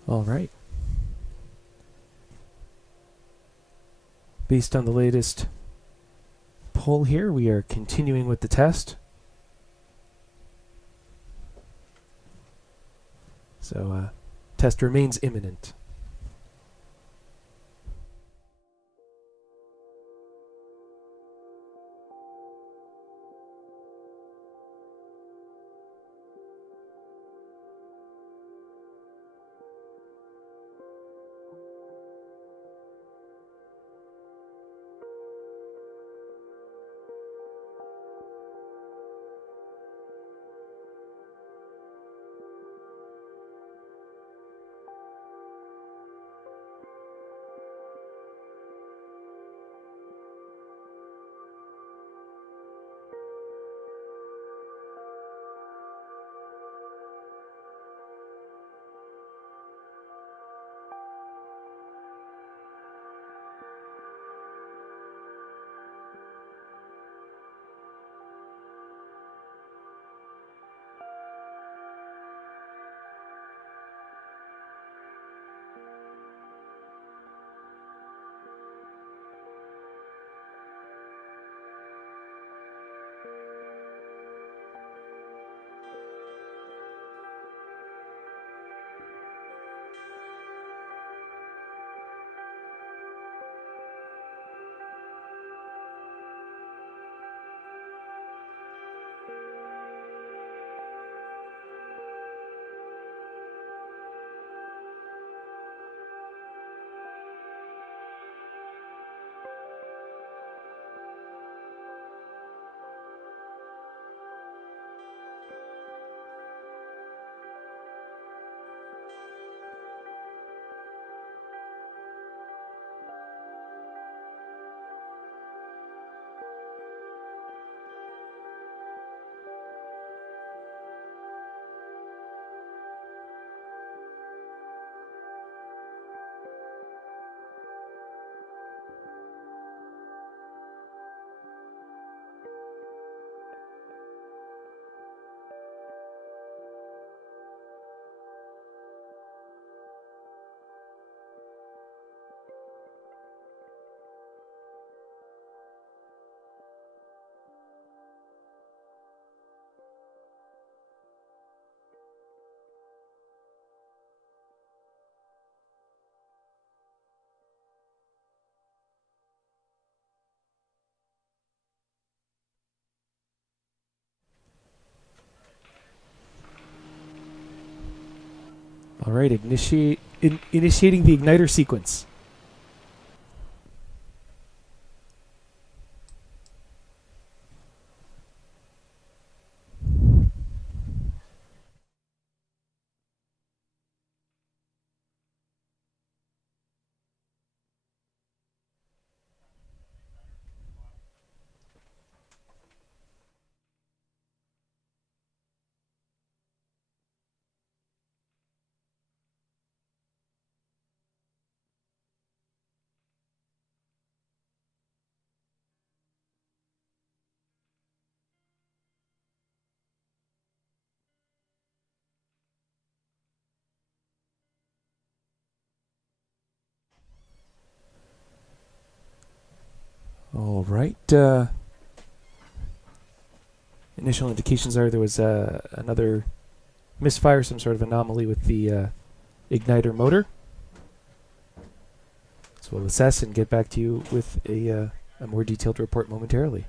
All right. Based on the latest poll here, we are continuing with the test. So, test remains imminent. All right, initiating the igniter sequence. All right. Initial indications are there was another misfire, some sort of anomaly with the igniter motor. So we'll assess and get back to you with a more detailed report momentarily.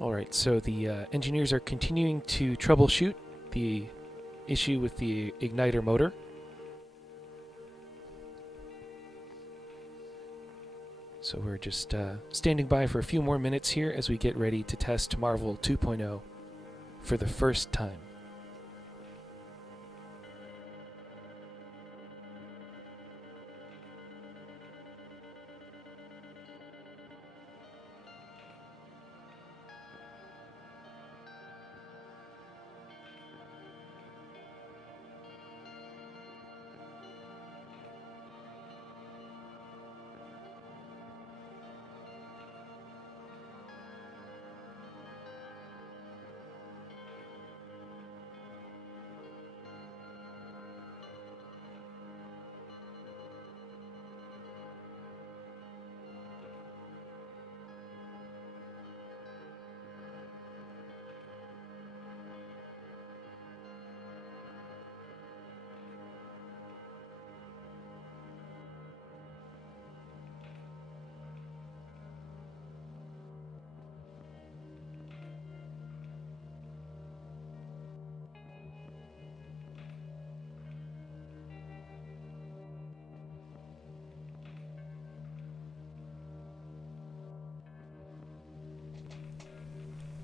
Alright, so the engineers are continuing to troubleshoot the issue with the igniter motor. So we're just standing by for a few more minutes here as we get ready to test MAREVL 2.0 for the first time.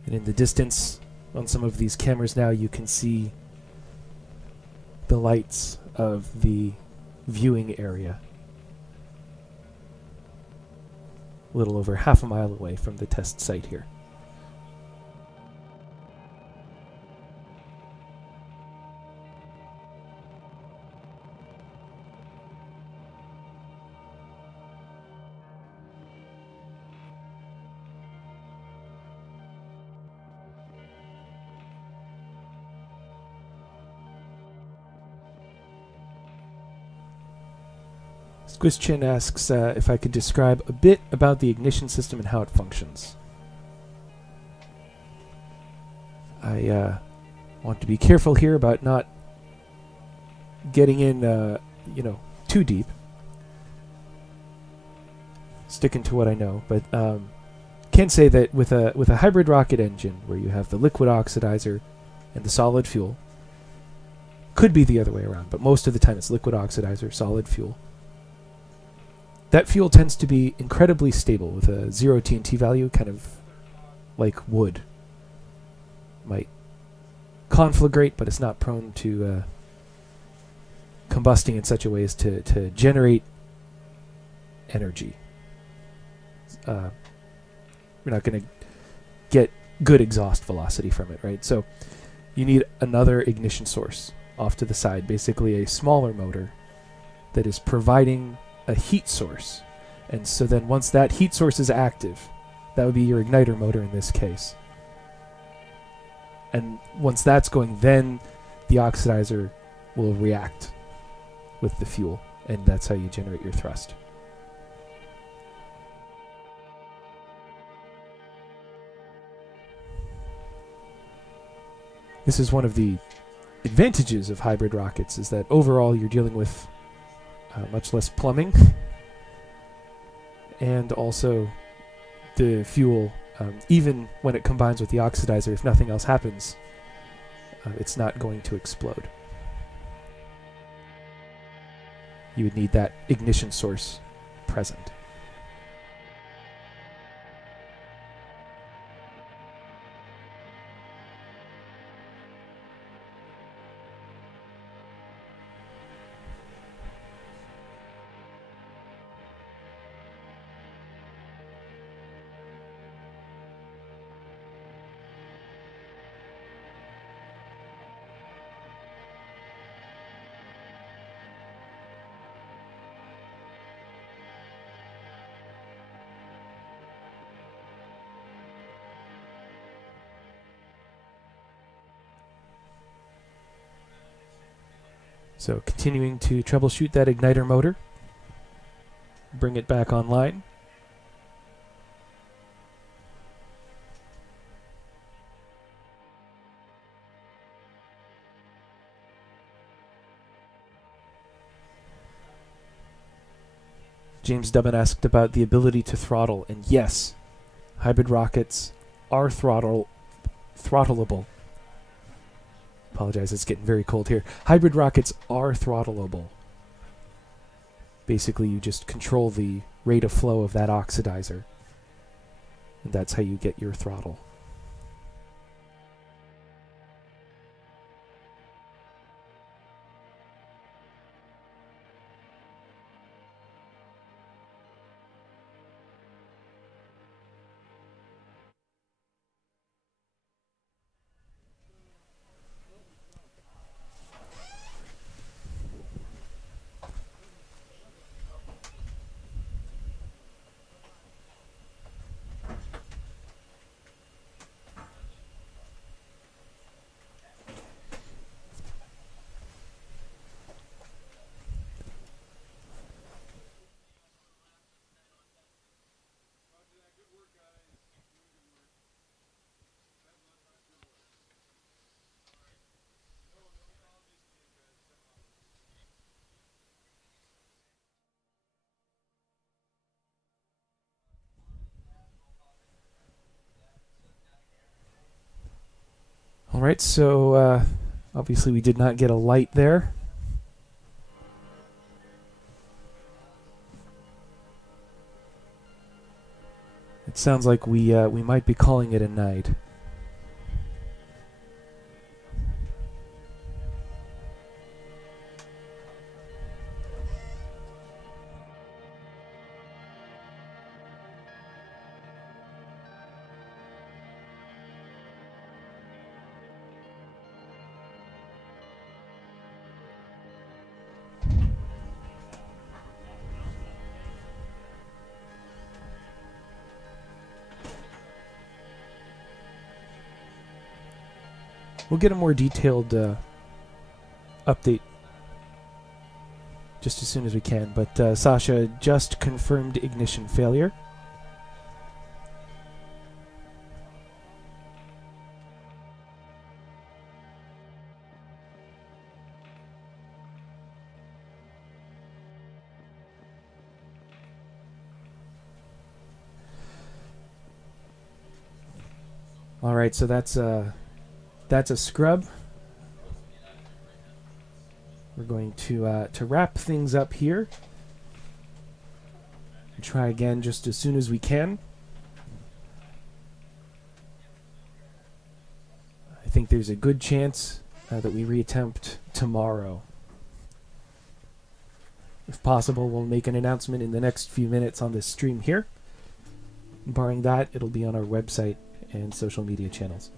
And in the distance, on some of these cameras now, you can see the lights of the viewing area. A little over half a mile away from the test site here. Squishchin asks if I could describe a bit about the ignition system and how it functions. I want to be careful here about not getting in, too deep. Sticking to what I know, but can say that with a hybrid rocket engine where you have the liquid oxidizer and the solid fuel, could be the other way around, but most of the time it's liquid oxidizer, solid fuel. That fuel tends to be incredibly stable with a 0 TNT value, kind of like wood. Might conflagrate, but it's not prone to combusting in such a way as to generate energy. We're not going to get good exhaust velocity from it, right? So you need another ignition source off to the side, basically a smaller motor that is providing a heat source. And so then once that heat source is active, that would be your igniter motor in this case. And once that's going, then the oxidizer will react with the fuel, and that's how you generate your thrust. This is one of the advantages of hybrid rockets, is that overall you're dealing with much less plumbing, and also the fuel, even when it combines with the oxidizer, if nothing else happens, it's not going to explode. You would need that ignition source present. So continuing to troubleshoot that igniter motor, bring it back online. James Dubin asked about the ability to throttle, and yes, hybrid rockets are throttleable. Apologize, it's getting very cold here. Hybrid rockets are throttleable. Basically, you just control the rate of flow of that oxidizer. And that's how you get your throttle. Alright, so obviously we did not get a light there. It sounds like we might be calling it a night. We'll get a more detailed update just as soon as we can, but Sasha just confirmed ignition failure. All right, so that's a scrub. We're going to wrap things up here. And try again just as soon as we can. I think there's a good chance that we reattempt tomorrow. If possible, we'll make an announcement in the next few minutes on this stream here. Barring that, it'll be on our website and social media channels.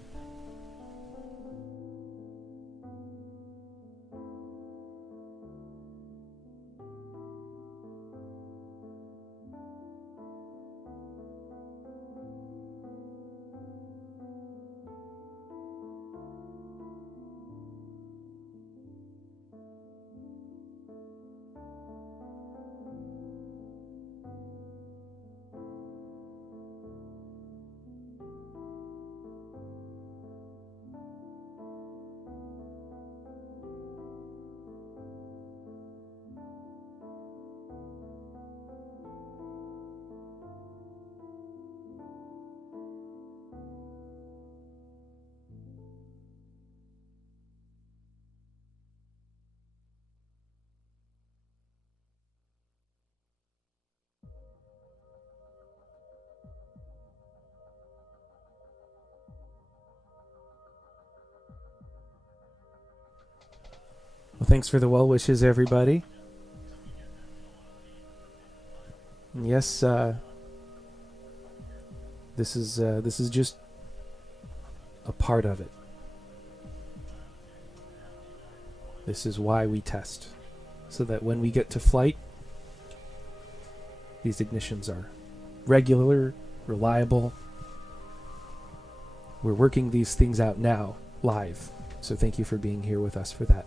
Well, thanks for the well wishes, everybody. And yes, this is just a part of it. This is why we test, so that when we get to flight, these ignitions are regular, reliable. We're working these things out now, live. So thank you for being here with us for that.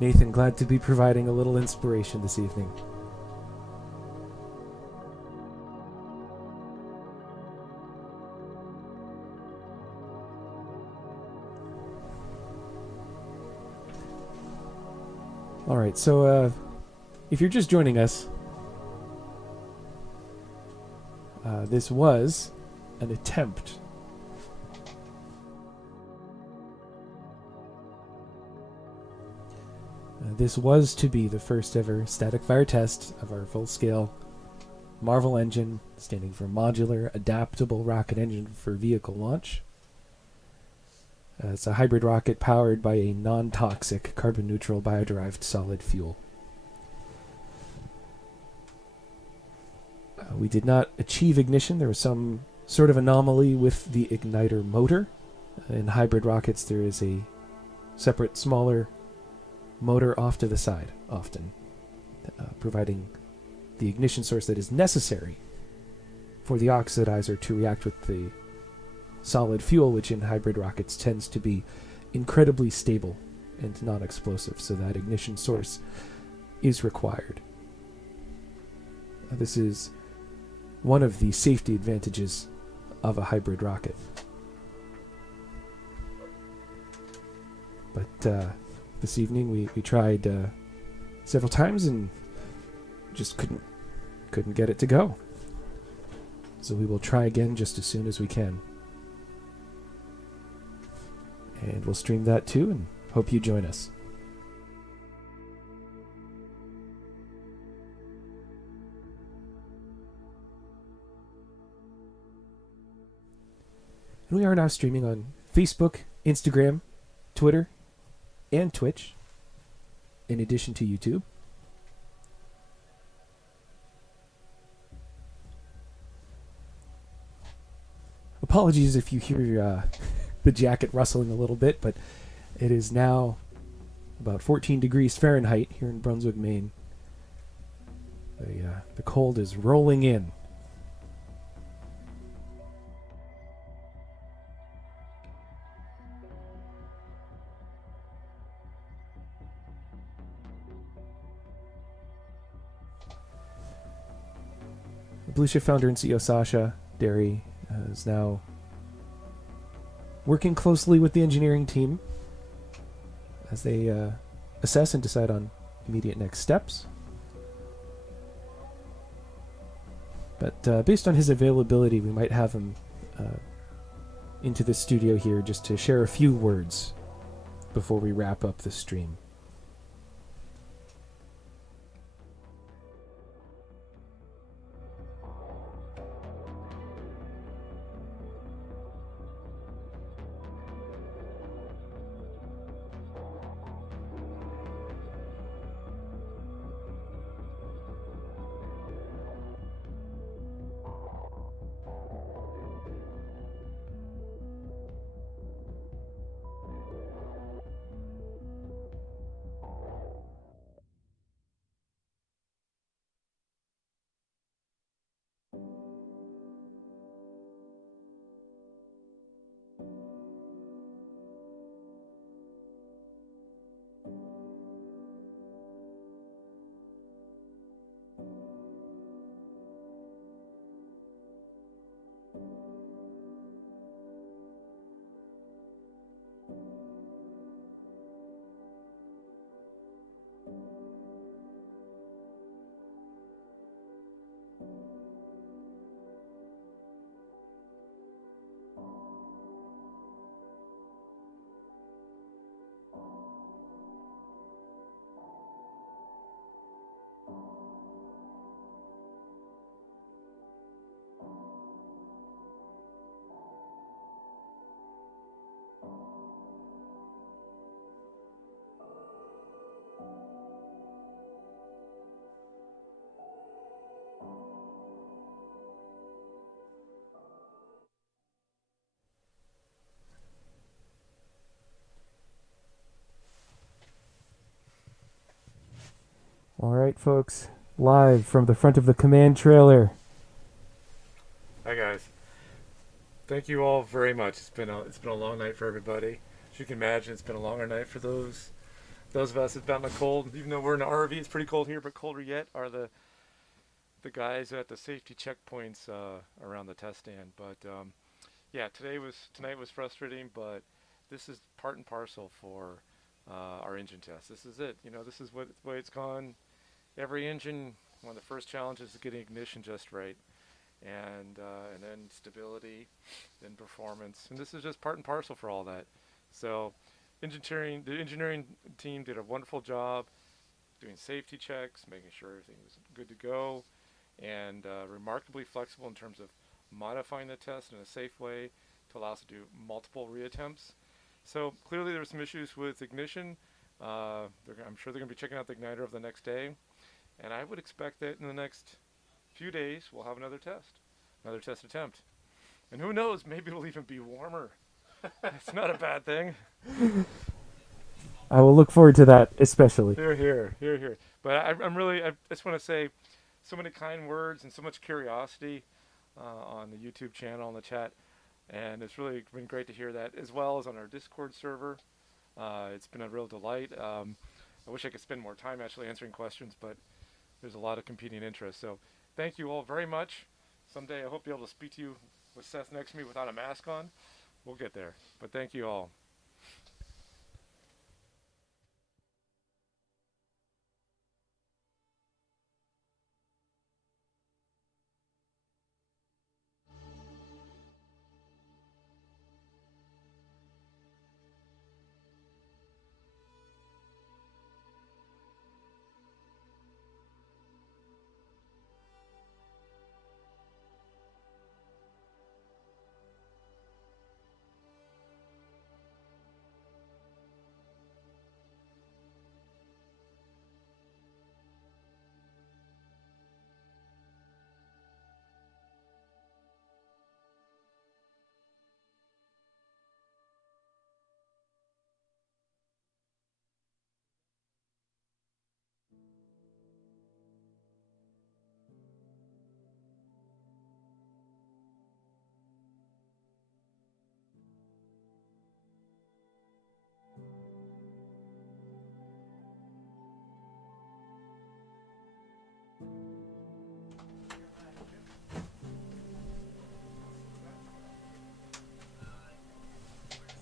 Nathan, glad to be providing a little inspiration this evening. Alright, so if you're just joining us, this was an attempt. This was to be the first ever static fire test of our full-scale MAREVL engine, standing for Modular Adaptable Rocket Engine for Vehicle Launch. It's a hybrid rocket powered by a non-toxic, carbon-neutral, bio-derived solid fuel. We did not achieve ignition. There was some sort of anomaly with the igniter motor. In hybrid rockets, there is a separate, smaller motor off to the side, often, providing the ignition source that is necessary for the oxidizer to react with the solid fuel, which in hybrid rockets tends to be incredibly stable and non-explosive, so that ignition source is required. This is one of the safety advantages of a hybrid rocket. But this evening we tried several times and just couldn't get it to go. So we will try again just as soon as we can. And we'll stream that too, and hope you join us. And we are now streaming on Facebook, Instagram, Twitter, and Twitch, in addition to YouTube. Apologies if you hear the jacket rustling a little bit, but it is now about 14 degrees Fahrenheit here in Brunswick, Maine. The cold is rolling in. bluShift founder and CEO Sasha Derry is now working closely with the engineering team as they assess and decide on immediate next steps. But based on his availability, we might have him into the studio here just to share a few words before we wrap up the stream. All right, folks, live from the front of the command trailer. Hi guys. Thank you all very much. It's been a long night for everybody. As you can imagine, it's been a longer night for those those of us that's out in the cold, even though we're in an RV, it's pretty cold here, but colder yet are the guys at the safety checkpoints around the test stand. But yeah, tonight was frustrating, but this is part and parcel for our engine test. This is it. You know, this is the way it's gone. Every engine, one of the first challenges is getting ignition just right, and then stability, then performance, and this is just part and parcel for all that. So, the engineering team did a wonderful job doing safety checks, making sure everything was good to go, and remarkably flexible in terms of modifying the test in a safe way to allow us to do multiple reattempts. So clearly there were some issues with ignition. I'm sure they're going to be checking out the igniter of the next day, and I would expect that in the next few days we'll have another test attempt. And who knows, maybe it'll even be warmer. It's not a bad thing. I will look forward to that, especially. Here. But I just want to say so many kind words and so much curiosity on the YouTube channel, on the chat. And it's really been great to hear that, as well as on our Discord server. It's been a real delight. I wish I could spend more time actually answering questions, but there's a lot of competing interests. So thank you all very much. Someday I hope to be able to speak to you with Seth next to me without a mask on. We'll get there. But thank you all.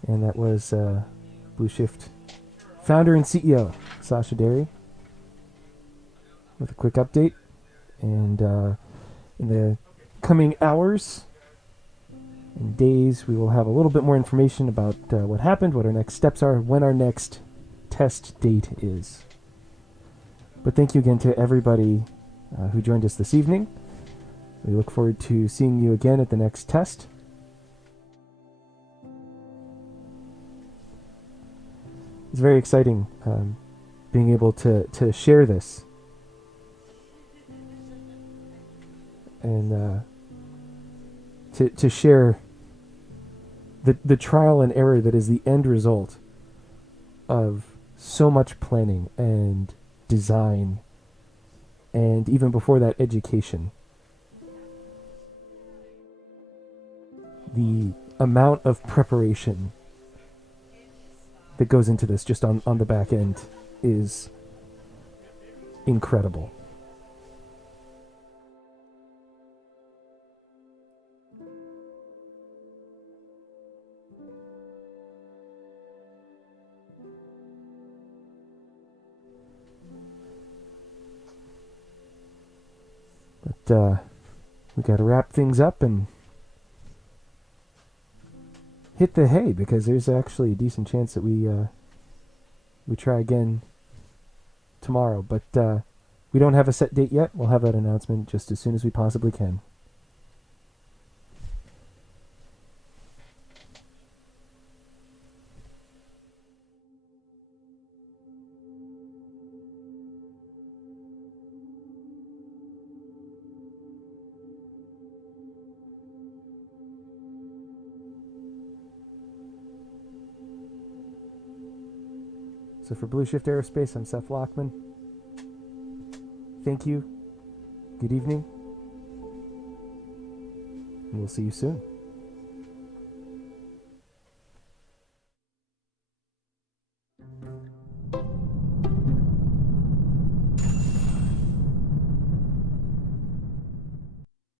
And that was bluShift founder and CEO, Sasha Derry, with a quick update. And in the coming hours and days, we will have a little bit more information about what happened, what our next steps are, when our next test date is. But thank you again to everybody who joined us this evening. We look forward to seeing you again at the next test. It's very exciting being able to share this and to share the trial and error that is the end result of so much planning and design, and even before that, education. The amount of preparation that goes into this just on the back end is incredible. But we got to wrap things up and hit the hay, because there's actually a decent chance that we try again tomorrow. But we don't have a set date yet. We'll have that announcement just as soon as we possibly can. So for bluShift Aerospace, I'm Seth Lockman. Thank you. Good evening. And we'll see you soon.